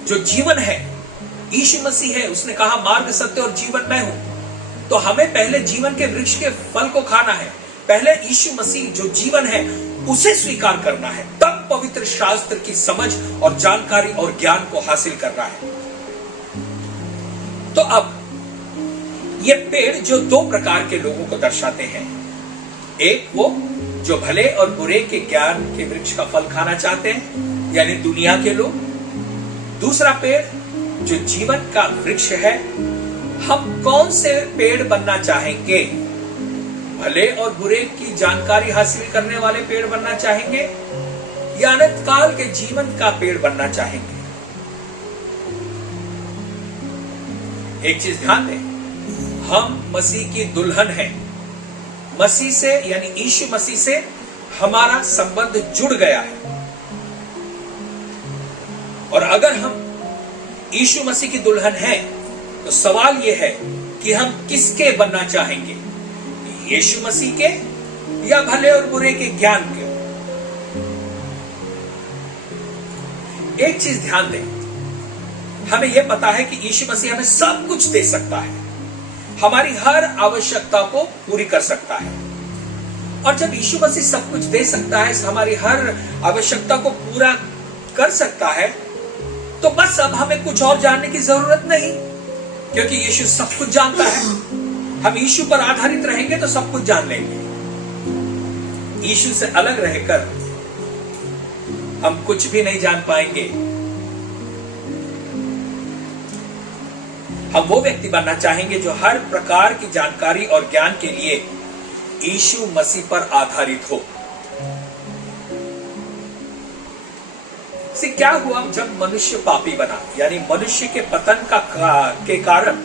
जो जीवन है यीशु मसीह है। उसने कहा, मार्ग, सत्य और जीवन मैं हूं। तो हमें पहले जीवन के वृक्ष के फल को खाना है। पहले यीशु मसीह जो जीवन है उसे स्वीकार करना है, तब पवित्र शास्त्र की समझ और जानकारी और ज्ञान को हासिल करना है। तो अब ये पेड़ जो 2 प्रकार के लोगों को दर्शाते हैं, एक वो जो भले और बुरे के ज्ञान के वृक्ष का फल खाना चाहते हैं, यानी दुनिया के लोग। दूसरा पेड़ जो जीवन का वृक्ष है। हम कौन से पेड़ बनना चाहेंगे? भले और बुरे की जानकारी हासिल करने वाले पेड़ बनना चाहेंगे या अनंत काल के जीवन का पेड़ बनना चाहेंगे? एक चीज ध्यान दें, हम मसीह की दुल्हन हैं। मसीह से यानी यीशु मसीह से हमारा संबंध जुड़ गया है। और अगर हम यीशु मसीह की दुल्हन हैं, तो सवाल यह है कि हम किसके बनना चाहेंगे, यीशु मसीह के या भले और बुरे के ज्ञान के? एक चीज ध्यान दें, हमें यह पता है कि यीशु मसीह हमें सब कुछ दे सकता है, हमारी हर आवश्यकता को पूरी कर सकता है। और जब यीशु मसीह सब कुछ दे सकता है, हमारी हर आवश्यकता को पूरा कर सकता है, तो बस अब हमें कुछ और जानने की जरूरत नहीं, क्योंकि यीशु सब कुछ जानता है। हम यीशु पर आधारित रहेंगे तो सब कुछ जान लेंगे। यीशु से अलग रहकर हम कुछ भी नहीं जान पाएंगे। हम वो व्यक्ति बनना चाहेंगे जो हर प्रकार की जानकारी और ज्ञान के लिए यीशु मसीह पर आधारित हो। क्या हुआ जब मनुष्य पापी बना, यानी मनुष्य के पतन के कारण,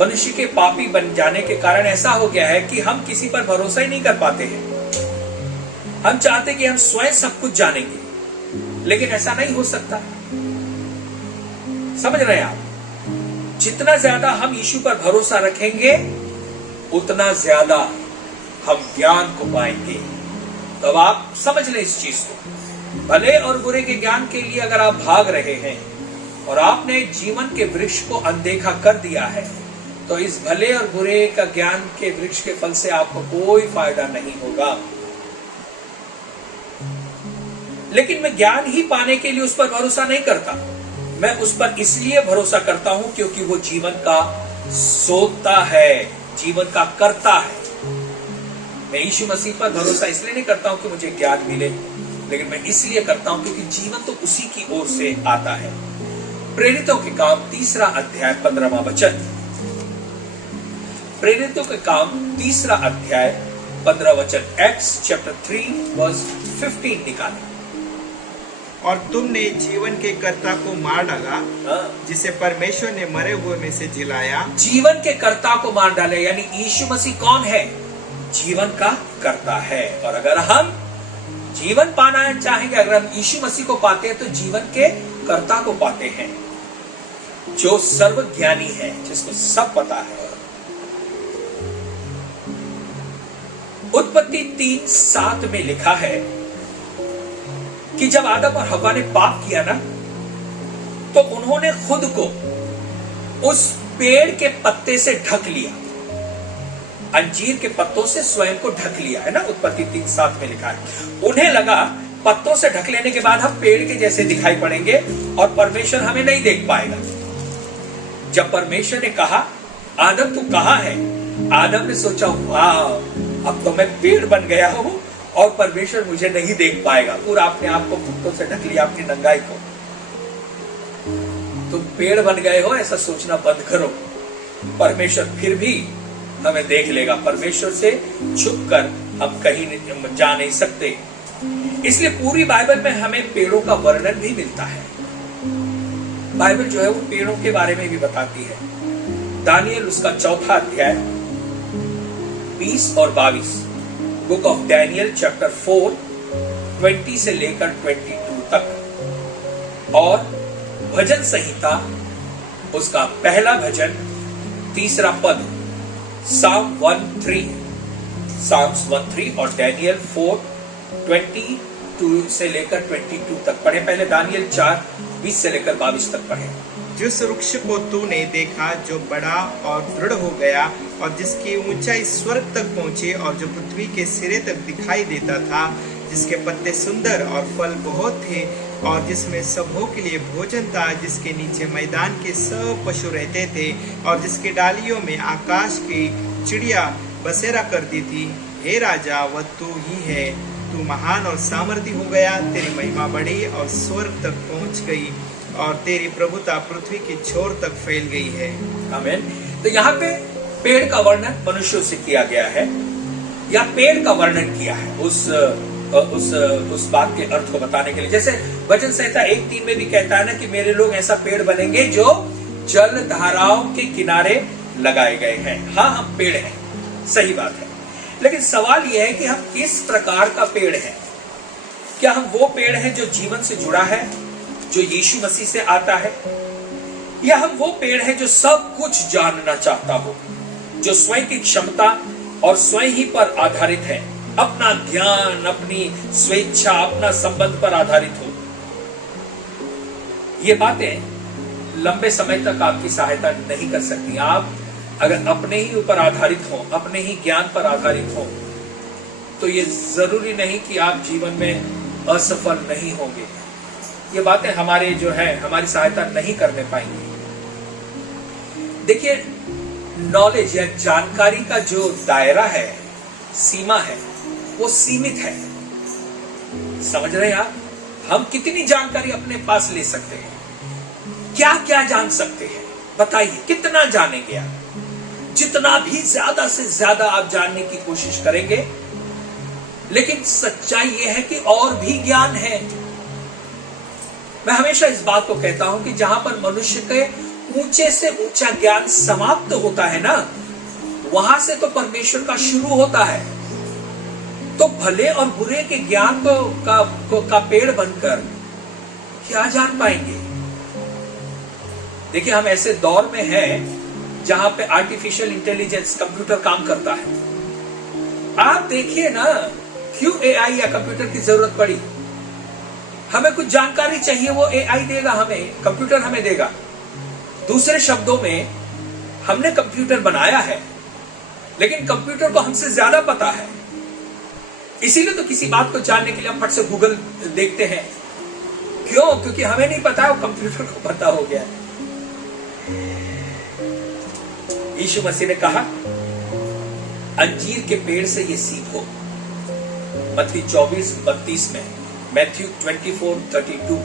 मनुष्य के पापी बन जाने के कारण ऐसा हो गया है कि हम किसी पर भरोसा ही नहीं कर पाते हैं। हम चाहते कि हम स्वयं सब कुछ जानेंगे, लेकिन ऐसा नहीं हो सकता। समझ रहे हैं आप? जितना ज्यादा हम यीशु पर भरोसा रखेंगे, उतना ज्यादा हम ज्ञान को पाएंगे। तो अब आप समझ लें इस चीज को। भले और बुरे के ज्ञान के लिए अगर आप भाग रहे हैं और आपने जीवन के वृक्ष को अनदेखा कर दिया है, तो इस भले और बुरे का ज्ञान के वृक्ष के फल से आपको कोई फायदा नहीं होगा। लेकिन मैं ज्ञान ही पाने के लिए उस पर भरोसा नहीं करता। मैं उस पर इसलिए भरोसा करता हूं क्योंकि वो जीवन का सोता है, जीवन का करता है। मैं यीशु मसीह पर भरोसा इसलिए नहीं करता हूं कि मुझे ज्ञान मिले, लेकिन मैं इसलिए करता हूं क्योंकि जीवन तो उसी की ओर से आता है। प्रेरितों के काम 3 अध्याय 15वां वचन। प्रेरितों के काम 3 अध्याय 15 वचन। एक्ट्स चैप्टर 3 वर्स 15 निकालें। और तुमने जीवन के कर्ता को मार डाला, जिसे परमेश्वर ने मरे हुए में से जिलाया। जीवन के कर्ता को मार डाले, यानी यीशु मसीह कौन है? जीवन का कर्ता है। और अगर हम जीवन पाना चाहेंगे, अगर हम यीशु मसीह को पाते हैं, तो जीवन के कर्ता को पाते हैं, जो सर्वज्ञानी है, जिसको सब पता है। उत्पत्ति 3:7 में लिखा है कि जब आदम और हव्वा ने पाप किया ना, तो उन्होंने खुद को उस पेड़ के पत्ते से ढक लिया, अंजीर के पत्तों से स्वयं को ढक लिया, है ना। उत्पत्ति 3:7 में लिखा है। उन्हें लगा पत्तों से ढक लेने के बाद हम पेड़ के जैसे दिखाई पड़ेंगे और परमेश्वर हमें नहीं देख पाएगा। जब परमेश्वर ने कहा, आदम तू कहां है? आदम ने सोचा, वाह, अब तो मैं पेड़ बन गया हूं और परमेश्वर मुझे नहीं देख पाएगा। पूरा अपने आप को पत्तों से ढक लिया, अपनी नंगाई को। तुम पेड़ बन गए हो, ऐसा सोचना बंद करो। परमेश्वर फिर भी हमें देख लेगा। परमेश्वर से छुपकर हम कहीं जा नहीं सकते। इसलिए पूरी बाइबल में हमें पेड़ों का वर्णन भी मिलता है। बाइबल जो है वो पेड़ों के बारे में भी बताती है। दानियल उसका 4 अध्याय 20 और 22, बुक ऑफ डैनियल चैप्टर 4 20 से लेकर 22 तक। और भजन संहिता उसका पहला भजन 3 पद, Psalm 1:3 और डैनियल 4:22 से लेकर 22 तक पढ़े। पहले दानियल 4:20 से लेकर 22 तक पढ़े। जिस वृक्ष को तूने देखा, जो बड़ा और दृढ़ हो गया और जिसकी ऊंचाई स्वर्ग तक पहुंची और जो पृथ्वी के सिरे तक दिखाई देता था, जिसके पत्ते सुंदर और फल बहुत थे और जिसमें सबों के लिए भोजन था, जिसके नीचे मैदान के सब पशु रहते थे और जिसके डालियों में आकाश की चिड़िया बसेरा करती थी। हे राजा, वह तू ही है। तू महान और सामर्थी हो गया, तेरी महिमा बढ़ी और स्वर्ग तक पहुंच गई और तेरी प्रभुता पृथ्वी की छोर तक फैल गई है। आमीन। तो यहाँ पे पेड़ का वर्णन मनुष्यों से किया गया है या पेड़ का वर्णन किया है उस बात के अर्थ को बताने के लिए। जैसे वचन संहिता 1:3 में भी कहता है ना कि मेरे लोग ऐसा पेड़ बनेंगे जो जल धाराओं के किनारे लगाए गए हैं। हाँ, हम पेड़ हैं, सही बात है, लेकिन सवाल यह है कि हम किस प्रकार का पेड़ हैं। क्या हम वो पेड़ हैं जो जीवन से जुड़ा है, जो यीशु मसीह से आता है, या हम वो पेड़ हैं जो सब कुछ जानना चाहता हो, जो स्वयं की क्षमता और स्वयं ही पर आधारित है, अपना ज्ञान, अपनी स्वेच्छा, अपना संबंध पर आधारित हो। ये बातें लंबे समय तक आपकी सहायता नहीं कर सकती। आप अगर अपने ही ऊपर आधारित हो, अपने ही ज्ञान पर आधारित हो, तो ये जरूरी नहीं कि आप जीवन में असफल नहीं होंगे। ये बातें हमारी सहायता नहीं करने पाएंगी। देखिए, नॉलेज या जानकारी का जो दायरा है, सीमा है, वो सीमित है। समझ रहे हैं आप? हम कितनी जानकारी अपने पास ले सकते हैं, क्या क्या जान सकते हैं, बताइए कितना जानेंगे आप? जितना भी ज्यादा से ज्यादा आप जानने की कोशिश करेंगे, लेकिन सच्चाई यह है कि और भी ज्ञान है। मैं हमेशा इस बात को कहता हूं कि जहां पर मनुष्य के ऊंचे से ऊंचा ज्ञान समाप्त होता है ना, वहां से तो परमेश्वर का शुरू होता है। तो भले और बुरे के ज्ञान का पेड़ बनकर क्या जान पाएंगे? देखिए, हम ऐसे दौर में हैं जहां पे आर्टिफिशियल इंटेलिजेंस, कंप्यूटर काम करता है। आप देखिए ना, क्यों एआई या कंप्यूटर की जरूरत पड़ी? हमें कुछ जानकारी चाहिए, वो एआई देगा हमें, कंप्यूटर हमें देगा। दूसरे शब्दों में, हमने कंप्यूटर बनाया है, लेकिन कंप्यूटर को हमसे ज्यादा पता है। इसीलिए तो किसी बात को जानने के लिए हम फट से गूगल देखते हैं। क्यों? क्योंकि हमें नहीं पता है, वो कंप्यूटर को पता हो गया। यीशु मसीह ने कहा, अंजीर के पेड़ से ये सीखो, मत्ती 24:32 में, मैथ्यू 24:32।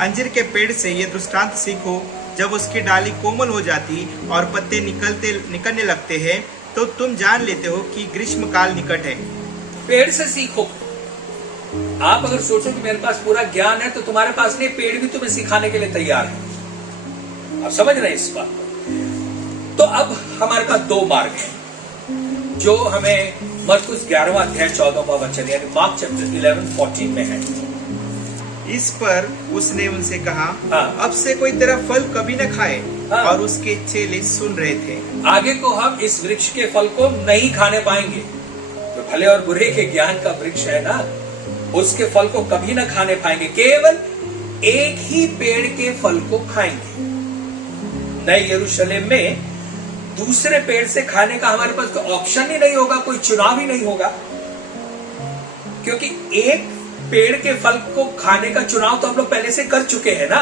अंजीर के पेड़ से ये दृष्टांत सीखो, जब उसकी डाली कोमल हो जाती और पत्ते निकलने लगते हैं, तो तुम जान लेते हो कि ग्रीष्म काल निकट है। पेड़ से सीखो। आप अगर सोचो कि मेरे पास पूरा ज्ञान है, तो तुम्हारे पास नहीं, पेड़ भी तुम्हें सिखाने के लिए तैयार है। आप समझ रहे हैं इस बात को? तो अब हमारे पास दो मार्ग हैं जो हमें मरकुस 11:14 वचन, यानी मार्क चैप्टर 11:14 में है। इस पर उसने उनसे कहा, हाँ। अब से कोई तेरा फल कभी न खाए। हाँ। और उसके चेले सुन रहे थे। आगे को हम इस वृक्ष के फल को नहीं खाने पाएंगे। जो भले और बुरे के ज्ञान का वृक्ष है ना, उसके फल को कभी ना खाने पाएंगे। केवल एक ही पेड़ के फल को खाएंगे। नए यरूशलेम में दूसरे पेड़ से खाने का हमारे पास कोई ऑप्शन ही नहीं होगा, कोई चुनाव ही नहीं होगा, क्योंकि एक पेड़ के फल को खाने का चुनाव तो हम लोग पहले से कर चुके हैं ना।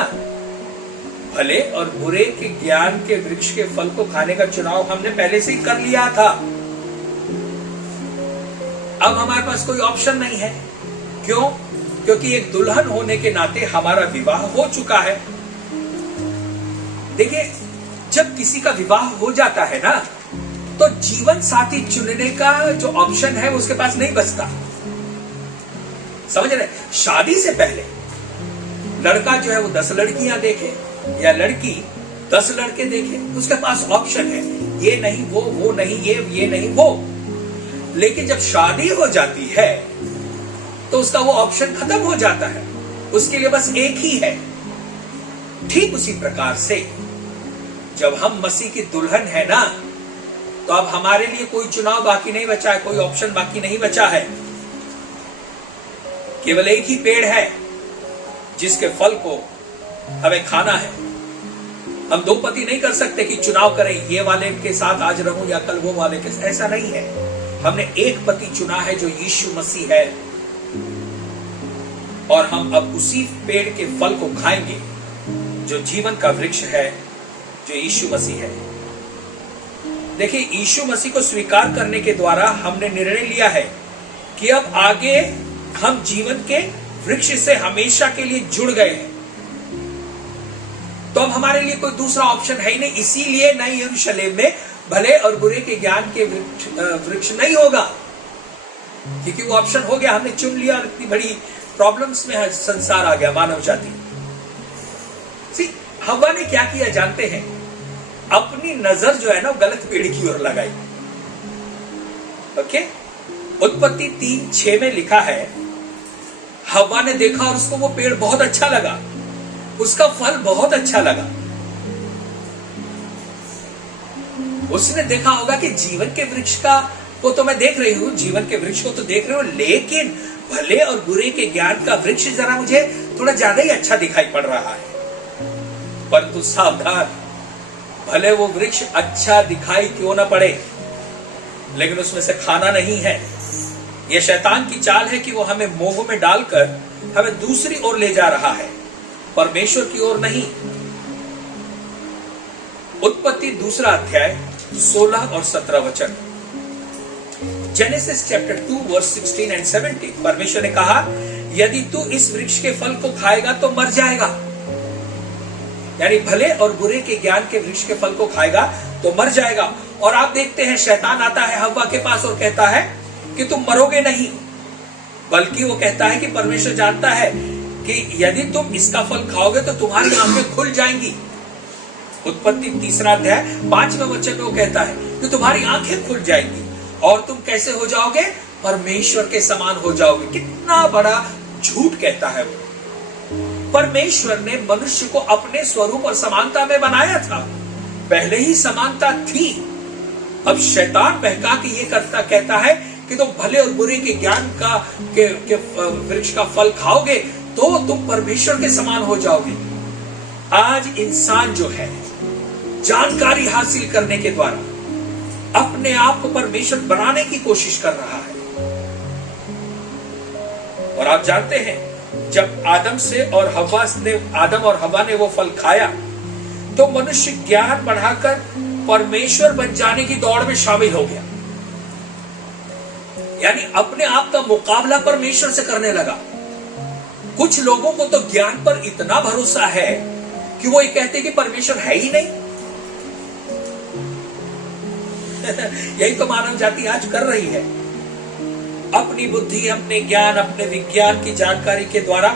भले और बुरे के ज्ञान के वृक्ष के फल को खाने का चुनाव हमने पहले से ही कर लिया था। अब हमारे पास कोई ऑप्शन नहीं है। क्यों? क्योंकि एक दुल्हन होने के नाते हमारा विवाह हो चुका है। देखिए, जब किसी का विवाह हो जाता है ना, तो जीवन साथी चुनने का जो ऑप्शन है उसके पास नहीं बचता। समझ रहे? शादी से पहले लड़का जो है वो 10 लड़कियां देखे, या लड़की 10 लड़के देखे, उसके पास ऑप्शन है, ये नहीं वो नहीं ये नहीं वो। लेकिन जब शादी हो जाती है तो उसका वो ऑप्शन खत्म हो जाता है, उसके लिए बस एक ही है। ठीक उसी प्रकार से जब हम मसीह की दुल्हन है ना, तो अब हमारे लिए कोई चुनाव बाकी नहीं बचा है, कोई ऑप्शन बाकी नहीं बचा है। केवल एक ही पेड़ है जिसके फल को हमें खाना है। हम दो पति नहीं कर सकते कि चुनाव करें, ये वाले के साथ आज रहूं या कल वो वाले के साथ। ऐसा नहीं है। हमने एक पति चुना है जो यीशु मसीह है, और हम अब उसी पेड़ के फल को खाएंगे जो जीवन का वृक्ष है, जो यीशु मसीह है। देखिए, यीशु मसीह को स्वीकार करने के द्वारा हमने निर्णय लिया है कि अब आगे हम जीवन के वृक्ष से हमेशा के लिए जुड़ गए हैं। तो अब हमारे लिए कोई दूसरा ऑप्शन है ही नहीं। इसीलिए नए यरूशलेम में भले और बुरे के ज्ञान के वृक्ष नहीं होगा। क्योंकि वो ऑप्शन हो गया, हमने चुन लिया और इतनी बड़ी प्रॉब्लम्स में संसार आ गया, मानव जाति। हव्वा ने क्या किया जानते हैं? अपनी नजर जो है ना गलत पेड़ की ओर लगाई। ओके, उत्पत्ति 3:6 में लिखा है, हव्वा ने देखा और उसको वो पेड़ बहुत अच्छा लगा, उसका फल बहुत अच्छा लगा। उसने देखा होगा कि जीवन के वृक्ष को तो मैं देख रही हूं, जीवन के वृक्ष को तो देख रही हूं, लेकिन भले और बुरे के ज्ञान का वृक्ष जरा मुझे थोड़ा ज्यादा ही अच्छा दिखाई पड़ रहा है। परंतु सावधान, भले वो वृक्ष अच्छा दिखाई क्यों ना पड़े, लेकिन उसमें से खाना नहीं है। यह शैतान की चाल है कि वो हमें मोह में डालकर हमें दूसरी ओर ले जा रहा है, परमेश्वर की ओर नहीं। उत्पत्ति 2 अध्याय 16 और 17 वचन, जेनेसिस चैप्टर 2 वर्स 16 एंड 17। परमेश्वर ने कहा, यदि तू इस वृक्ष के फल को खाएगा तो मर जाएगा। यानी भले और बुरे के ज्ञान के वृक्ष के फल को खाएगा तो मर जाएगा। और आप देखते हैं शैतान आता है हव्वा के पास और कहता है कि तुम मरोगे नहीं, बल्कि वो कहता है कि परमेश्वर जानता है कि यदि तुम इसका फल खाओगे तो तुम्हारी आंखें खुल जाएंगी। उत्पत्ति 3 अध्याय 5वें वचन में वो कहता है कि तुम्हारी आंखें खुल जाएंगी और तुम कैसे हो जाओगे? परमेश्वर के समान हो जाओगे। कितना बड़ा झूठ कहता है वो। परमेश्वर ने मनुष्य को अपने स्वरूप और समानता में बनाया था, पहले ही समानता थी। अब शैतान बहका के ये कहता है कि तुम भले और बुरे के ज्ञान के वृक्ष का फल खाओगे तो तुम परमेश्वर के समान हो जाओगे। आज इंसान जो है जानकारी हासिल करने के द्वारा अपने आप को परमेश्वर बनाने की कोशिश कर रहा है। और आप जानते हैं, जब आदम और हव्वा ने वो फल खाया तो मनुष्य ज्ञान बढ़ाकर परमेश्वर बन जाने की दौड़ में शामिल हो गया। यानी अपने आप का मुकाबला परमेश्वर से करने लगा। कुछ लोगों को तो ज्ञान पर इतना भरोसा है कि वो ये कहते कि परमेश्वर है ही नहीं। यही तो मानव जाति आज कर रही है। अपनी बुद्धि, अपने ज्ञान, अपने विज्ञान की जानकारी के द्वारा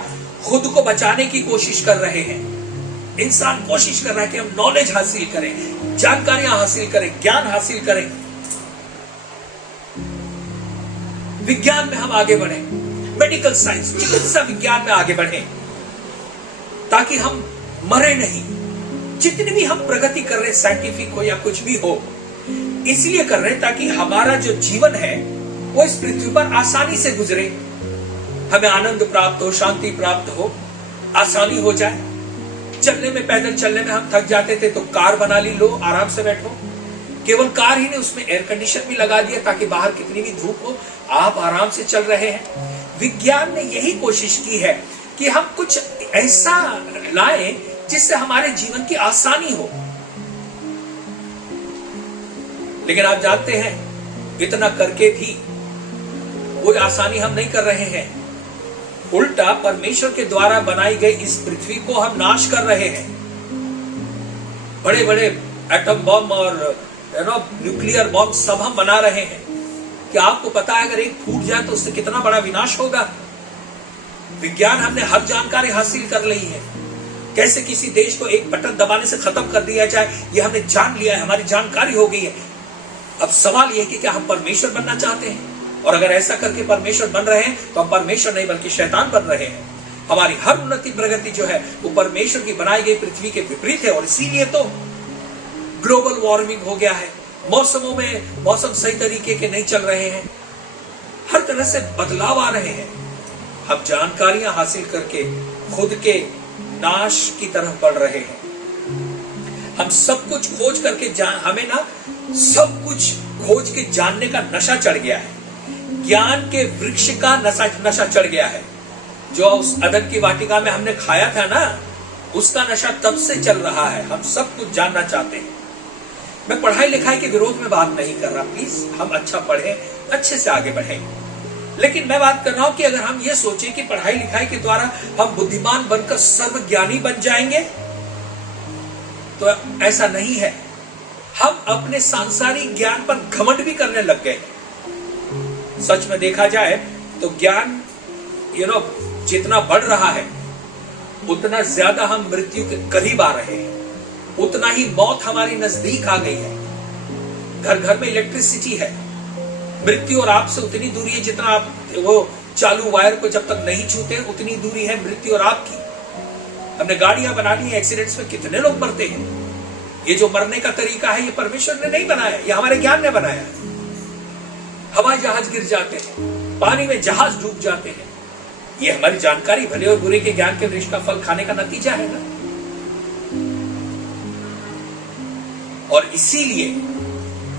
खुद को बचाने की कोशिश कर रहे हैं। इंसान कोशिश कर रहा है कि हम नॉलेज हासिल करें, जानकारियां हासिल करें, ज्ञान हासिल करें, विज्ञान में हम आगे बढ़ें, मेडिकल साइंस, चिकित्सा विज्ञान में आगे बढ़ें, ताकि हम मरे नहीं। जितनी भी हम प्रगति कर रहे, साइंटिफिक हो या कुछ भी हो, इसलिए कर रहे ताकि हमारा जो जीवन है वो इस पृथ्वी पर आसानी से गुजरे, हमें आनंद प्राप्त हो, शांति प्राप्त हो, आसानी हो जाए। चलने में, पैदल चलने में हम थक जाते थे तो कार बना ली, लो आराम से बैठो। केवल कार ही नहीं, उसमें एयर कंडीशन भी लगा दिया ताकि बाहर कितनी भी धूप हो आप आराम से चल रहे हैं। विज्ञान ने यही कोशिश की है कि हम कुछ ऐसा लाएं जिससे हमारे जीवन की आसानी हो। लेकिन आप जानते हैं, इतना करके भी कोई आसानी हम नहीं कर रहे हैं। उल्टा परमेश्वर के द्वारा बनाई गई इस पृथ्वी को हम नाश कर रहे हैं। बड़े बड़े एटम बम और न्यूक्लियर बम सब हम बना रहे हैं। क्या आपको पता है अगर एक फूट जाए तो उससे कितना बड़ा विनाश होगा? विज्ञान हमने हर जानकारी हासिल कर ली है। कैसे किसी देश को एक बटन दबाने से खत्म कर दिया जाए, यह हमने जान लिया है, हमारी जानकारी हो गई है। अब सवाल यह है कि क्या हम परमेश्वर बनना चाहते हैं? और अगर ऐसा करके परमेश्वर बन रहे हैं तो हम परमेश्वर नहीं बल्कि शैतान बन रहे हैं। हमारी हर उन्नति प्रगति जो है वो परमेश्वर की बनाई गई पृथ्वी के विपरीत है। और इसीलिए तो ग्लोबल वार्मिंग हो गया है। मौसमों में मौसम सही तरीके के नहीं चल रहे हैं, हर तरह से बदलाव आ रहे हैं। हम जानकारियां हासिल करके खुद के नाश की तरफ बढ़ रहे हैं। हम सब कुछ खोज करके हमें ना सब कुछ खोज के जानने का नशा चढ़ गया है। ज्ञान के वृक्ष का नशा चढ़ गया है। जो उस अदन की वाटिका में हमने खाया था ना, उसका नशा तब से चल रहा है। हम सब कुछ जानना चाहते हैं। मैं पढ़ाई लिखाई के विरोध में बात नहीं कर रहा, प्लीज हम अच्छा पढ़ें, अच्छे से आगे बढ़ें। लेकिन मैं बात कर रहा हूं कि अगर हम ये सोचें कि पढ़ाई लिखाई के द्वारा हम बुद्धिमान बनकर सर्वज्ञानी बन जाएंगे, तो ऐसा नहीं है। हम अपने सांसारिक ज्ञान पर घमंड भी करने लग गए। सच में देखा जाए तो ज्ञान जितना बढ़ रहा है उतना ज्यादा हम मृत्यु के करीब आ रहे हैं, उतना ही मौत हमारी नजदीक आ गई है। घर घर में इलेक्ट्रिसिटी है, मृत्यु और आपसे उतनी दूरी है जितना आप वो चालू वायर को जब तक नहीं छूते उतनी दूरी है मृत्यु और आपकी। हमने गाड़ियां बना ली, एक्सीडेंट्स में कितने लोग मरते हैं। ये जो मरने का तरीका है ये परमेश्वर ने नहीं बनाया, ये हमारे ज्ञान ने बनाया। हवाई जहाज गिर जाते हैं, पानी में जहाज डूब जाते हैं, ये हमारी जानकारी भले और बुरे के ज्ञान के वृक्ष का फल खाने का नतीजा है ना। और इसीलिए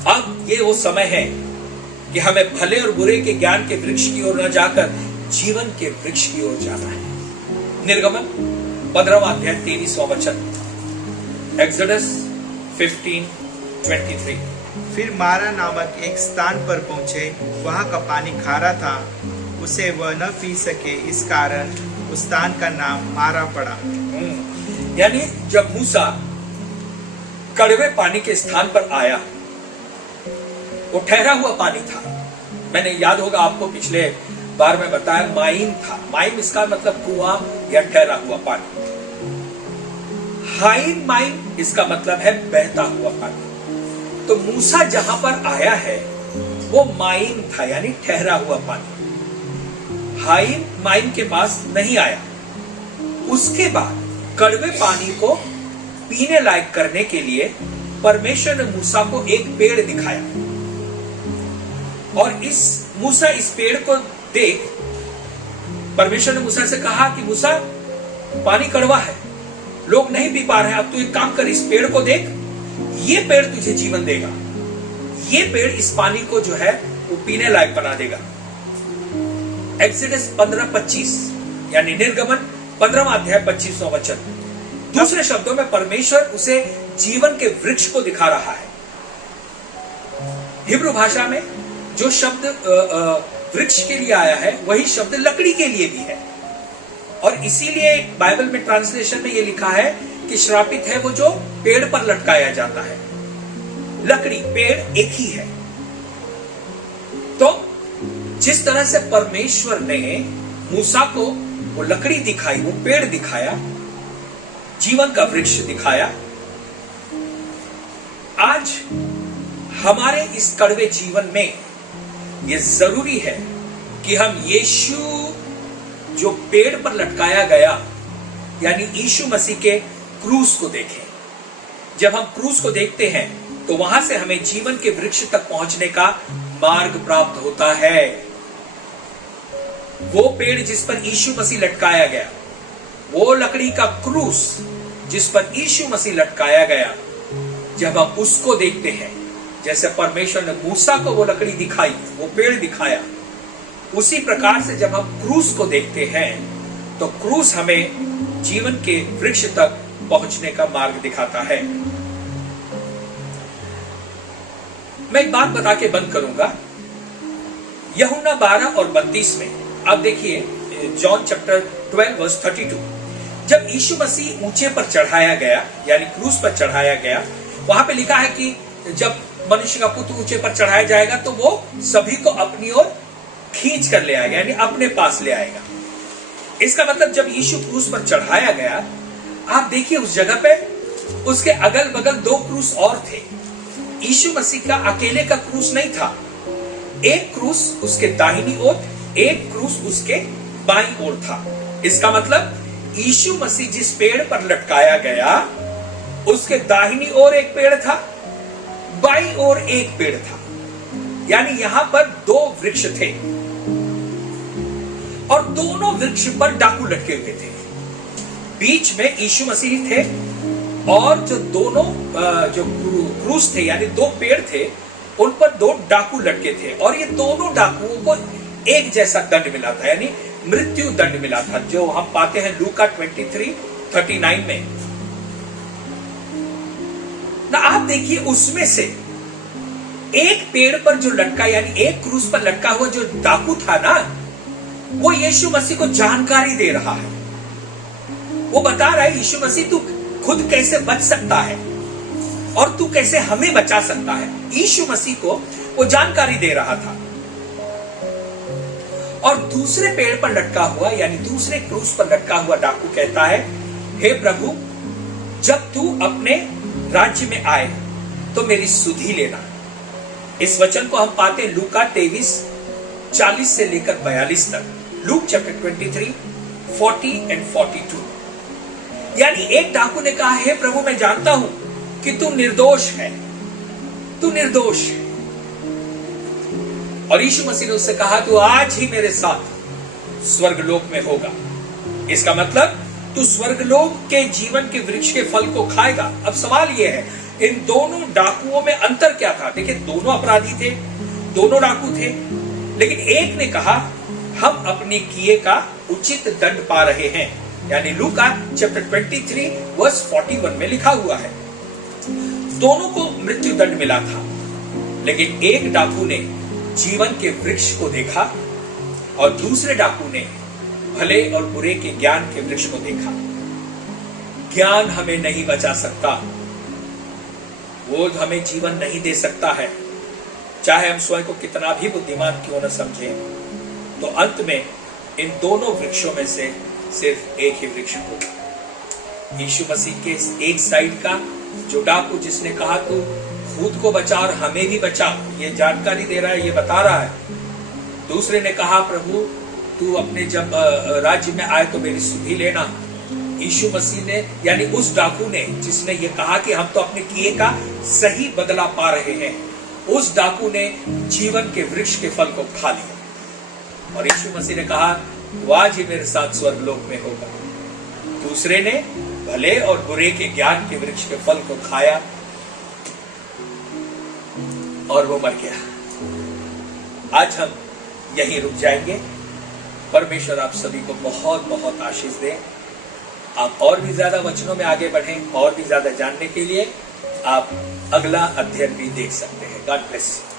अब ये वो समय है कि हमें भले और बुरे के ज्ञान के वृक्ष की ओर न जाकर जीवन के वृक्ष की ओर जाना है। निर्गमन 15वां अध्याय 23वां वचन, एक्सोडस 15:23। फिर मारा नामक एक स्थान पर पहुंचे, वहां का पानी खारा था, उसे वह न पी सके, इस कारण उस स्थान का नाम मारा पड़ा। यानी जब मूसा कड़वे पानी के स्थान पर आया, वो ठहरा हुआ पानी था। मैंने याद होगा आपको पिछले बार में बताया, माइन था। माइन इसका मतलब कुआं या ठहरा हुआ पानी। हाइन माइन इसका मतलब है बहता हुआ पानी। तो मूसा जहां पर आया है वो माइन था, यानी ठहरा हुआ पानी। हाइन माइन के पास नहीं आया। उसके बाद कड़वे पानी को पीने लायक करने के लिए परमेश्वर ने मूसा को एक पेड़ दिखाया, और मूसा इस पेड़ को देख, परमेश्वर ने मूसा से कहा कि मूसा पानी कड़वा है, लोग नहीं पी पा रहे हैं, अब तू एक काम कर, इस पेड़ को देख, ये पेड़ तुझे जीवन देगा, ये पेड़ इस पानी को जो है वो पीने लायक बना देगा। एक्सोडस 15:25 यानी निर्गमन 15वां अध्याय 25वां वचन। दूसरे शब्दों में परमेश्वर उसे जीवन के वृक्ष को दिखा रहा है। हिब्रू भाषा में जो शब्द वृक्ष के लिए आया है वही शब्द लकड़ी के लिए भी है, और इसीलिए बाइबल में ट्रांसलेशन में यह लिखा है कि श्रापित है वो जो पेड़ पर लटकाया जाता है। लकड़ी पेड़ एक ही है। तो जिस तरह से परमेश्वर ने मूसा को वो लकड़ी दिखाई, वो पेड़ दिखाया, जीवन का वृक्ष दिखाया, आज हमारे इस कड़वे जीवन में ये जरूरी है कि हम यीशु जो पेड़ पर लटकाया गया यानी यीशु मसीह के क्रूस को देखें। जब हम क्रूस को देखते हैं तो वहां से हमें जीवन के वृक्ष तक पहुंचने का मार्ग प्राप्त होता है। वो पेड़ जिस पर यीशु मसीह लटकाया गया, वो लकड़ी का क्रूस जिस पर यीशु मसीह लटकाया गया, जब हम उसको देखते हैं, जैसे परमेश्वर ने मूसा को वो लकड़ी दिखाई, वो पेड़ दिखाया, उसी प्रकार से जब हम क्रूस को देखते हैं तो क्रूस हमें जीवन के वृक्ष तक पहुंचने का मार्ग दिखाता है। मैं एक बात बता के बंद करूंगा। यूहन्ना 12 और 32 में आप देखिए, जॉन चैप्टर 12 वर्स 32, जब यीशु मसीह ऊंचे पर चढ़ाया गया यानी क्रूस पर चढ़ाया गया, वहां पे लिखा है कि जब मनुष्य का पुत्र ऊंचे पर चढ़ाया जाएगा तो वो सभी को अपनी ओर खींच कर ले आएगा, यानी अपने पास ले आएगा। इसका मतलब जब यीशु क्रूस पर चढ़ाया गया, आप देखिए उस जगह पे उसके अगल बगल 2 क्रूस और थे। यीशु मसीह का अकेले का क्रूस नहीं था, एक क्रूस उसके दाहिनी ओर, एक क्रूस उसके बाईं ओर था। इसका मतलब यीशु मसीह जिस पेड़ पर लटकाया गया उसके दाहिनी ओर एक पेड़ था, बाईं ओर एक पेड़ था, यानी यहां पर 2 वृक्ष थे, और दोनों वृक्ष पर डाकू लटके हुए थे। बीच में यीशु मसीह थे, और जो दोनों जो क्रूस थे यानी 2 पेड़ थे, उन पर 2 डाकू लटके थे, और ये दोनों डाकुओं को एक जैसा दंड मिला था, यानी मृत्यु दंड मिला था, जो हम पाते हैं लूका 23:39 में ना। आप देखिए उसमें से एक पेड़ पर जो लटका यानी एक क्रूस पर लटका हुआ जो डाकू था ना, वो यीशु मसीह को जानकारी दे रहा है। वो बता रहा है, यीशु मसीह तू खुद कैसे बच सकता है और तू कैसे हमें बचा सकता है। यीशु मसीह को वो जानकारी दे रहा था। और दूसरे पेड़ पर लटका हुआ यानी दूसरे क्रूस पर लटका हुआ डाकू कहता है, हे प्रभु, जब तू अपने राज्य में आए तो मेरी सुधि लेना। इस वचन को हम पाते हैं लूका 23:40 से लेकर 42 तक। Luke chapter 23, 40 and 42। यानी एक डाकू ने कहा, हे प्रभु, मैं जानता हूं कि तू निर्दोष है, तू निर्दोष है। और यीशु मसीह ने उससे कहा, तू आज ही मेरे साथ स्वर्गलोक में होगा। इसका मतलब तू स्वर्गलोक के जीवन के वृक्ष के फल को खाएगा। अब सवाल यह है, इन दोनों डाकुओं में अंतर क्या था? देखिए, दोनों अपराधी थे, दोनों डाकू थे, लेकिन एक ने कहा, हम अपने किए का उचित दंड पा रहे हैं। यानी लूका चैप्टर 23 वर्स 41 में लिखा हुआ है। दोनों को मृत्यु दंड मिला था, लेकिन एक डाकू ने जीवन के वृक्ष को देखा और दूसरे डाकू ने भले और बुरे के ज्ञान के वृक्ष को देखा। ज्ञान हमें नहीं बचा सकता, वो हमें जीवन नहीं दे सकता है, चाहे हम स्वयं को कितना भी बुद्धिमान क्यों न समझें। तो अंत में इन दोनों वृक्षों में से सिर्फ एक ही वृक्ष होगा। यीशु मसीह के एक साइड का जो डाकू जिसने कहा तू खुद को बचा और हमें भी बचा, ये जानकारी दे रहा है, ये बता रहा है। दूसरे ने कहा, प्रभु तू अपने जब राज्य में आए तो मेरी सुधि लेना। यीशु मसीह ने यानी उस डाकू ने जिसने ये कहा कि हम तो अपने किए का सही बदला पा रहे हैं, उस डाकू ने जीवन के वृक्ष के फल को खा लिया। और यीशु मसीह ने कहा, वो आज ही मेरे साथ स्वर्गलोक में होगा। दूसरे ने भले और बुरे के ज्ञान के वृक्ष के फल को खाया और वो मर गया। आज हम यहीं रुक जाएंगे। परमेश्वर आप सभी को बहुत बहुत आशीष दे। आप और भी ज्यादा वचनों में आगे बढ़ें, और भी ज्यादा जानने के लिए आप अगला अध्ययन भी देख सकते हैं। God bless you.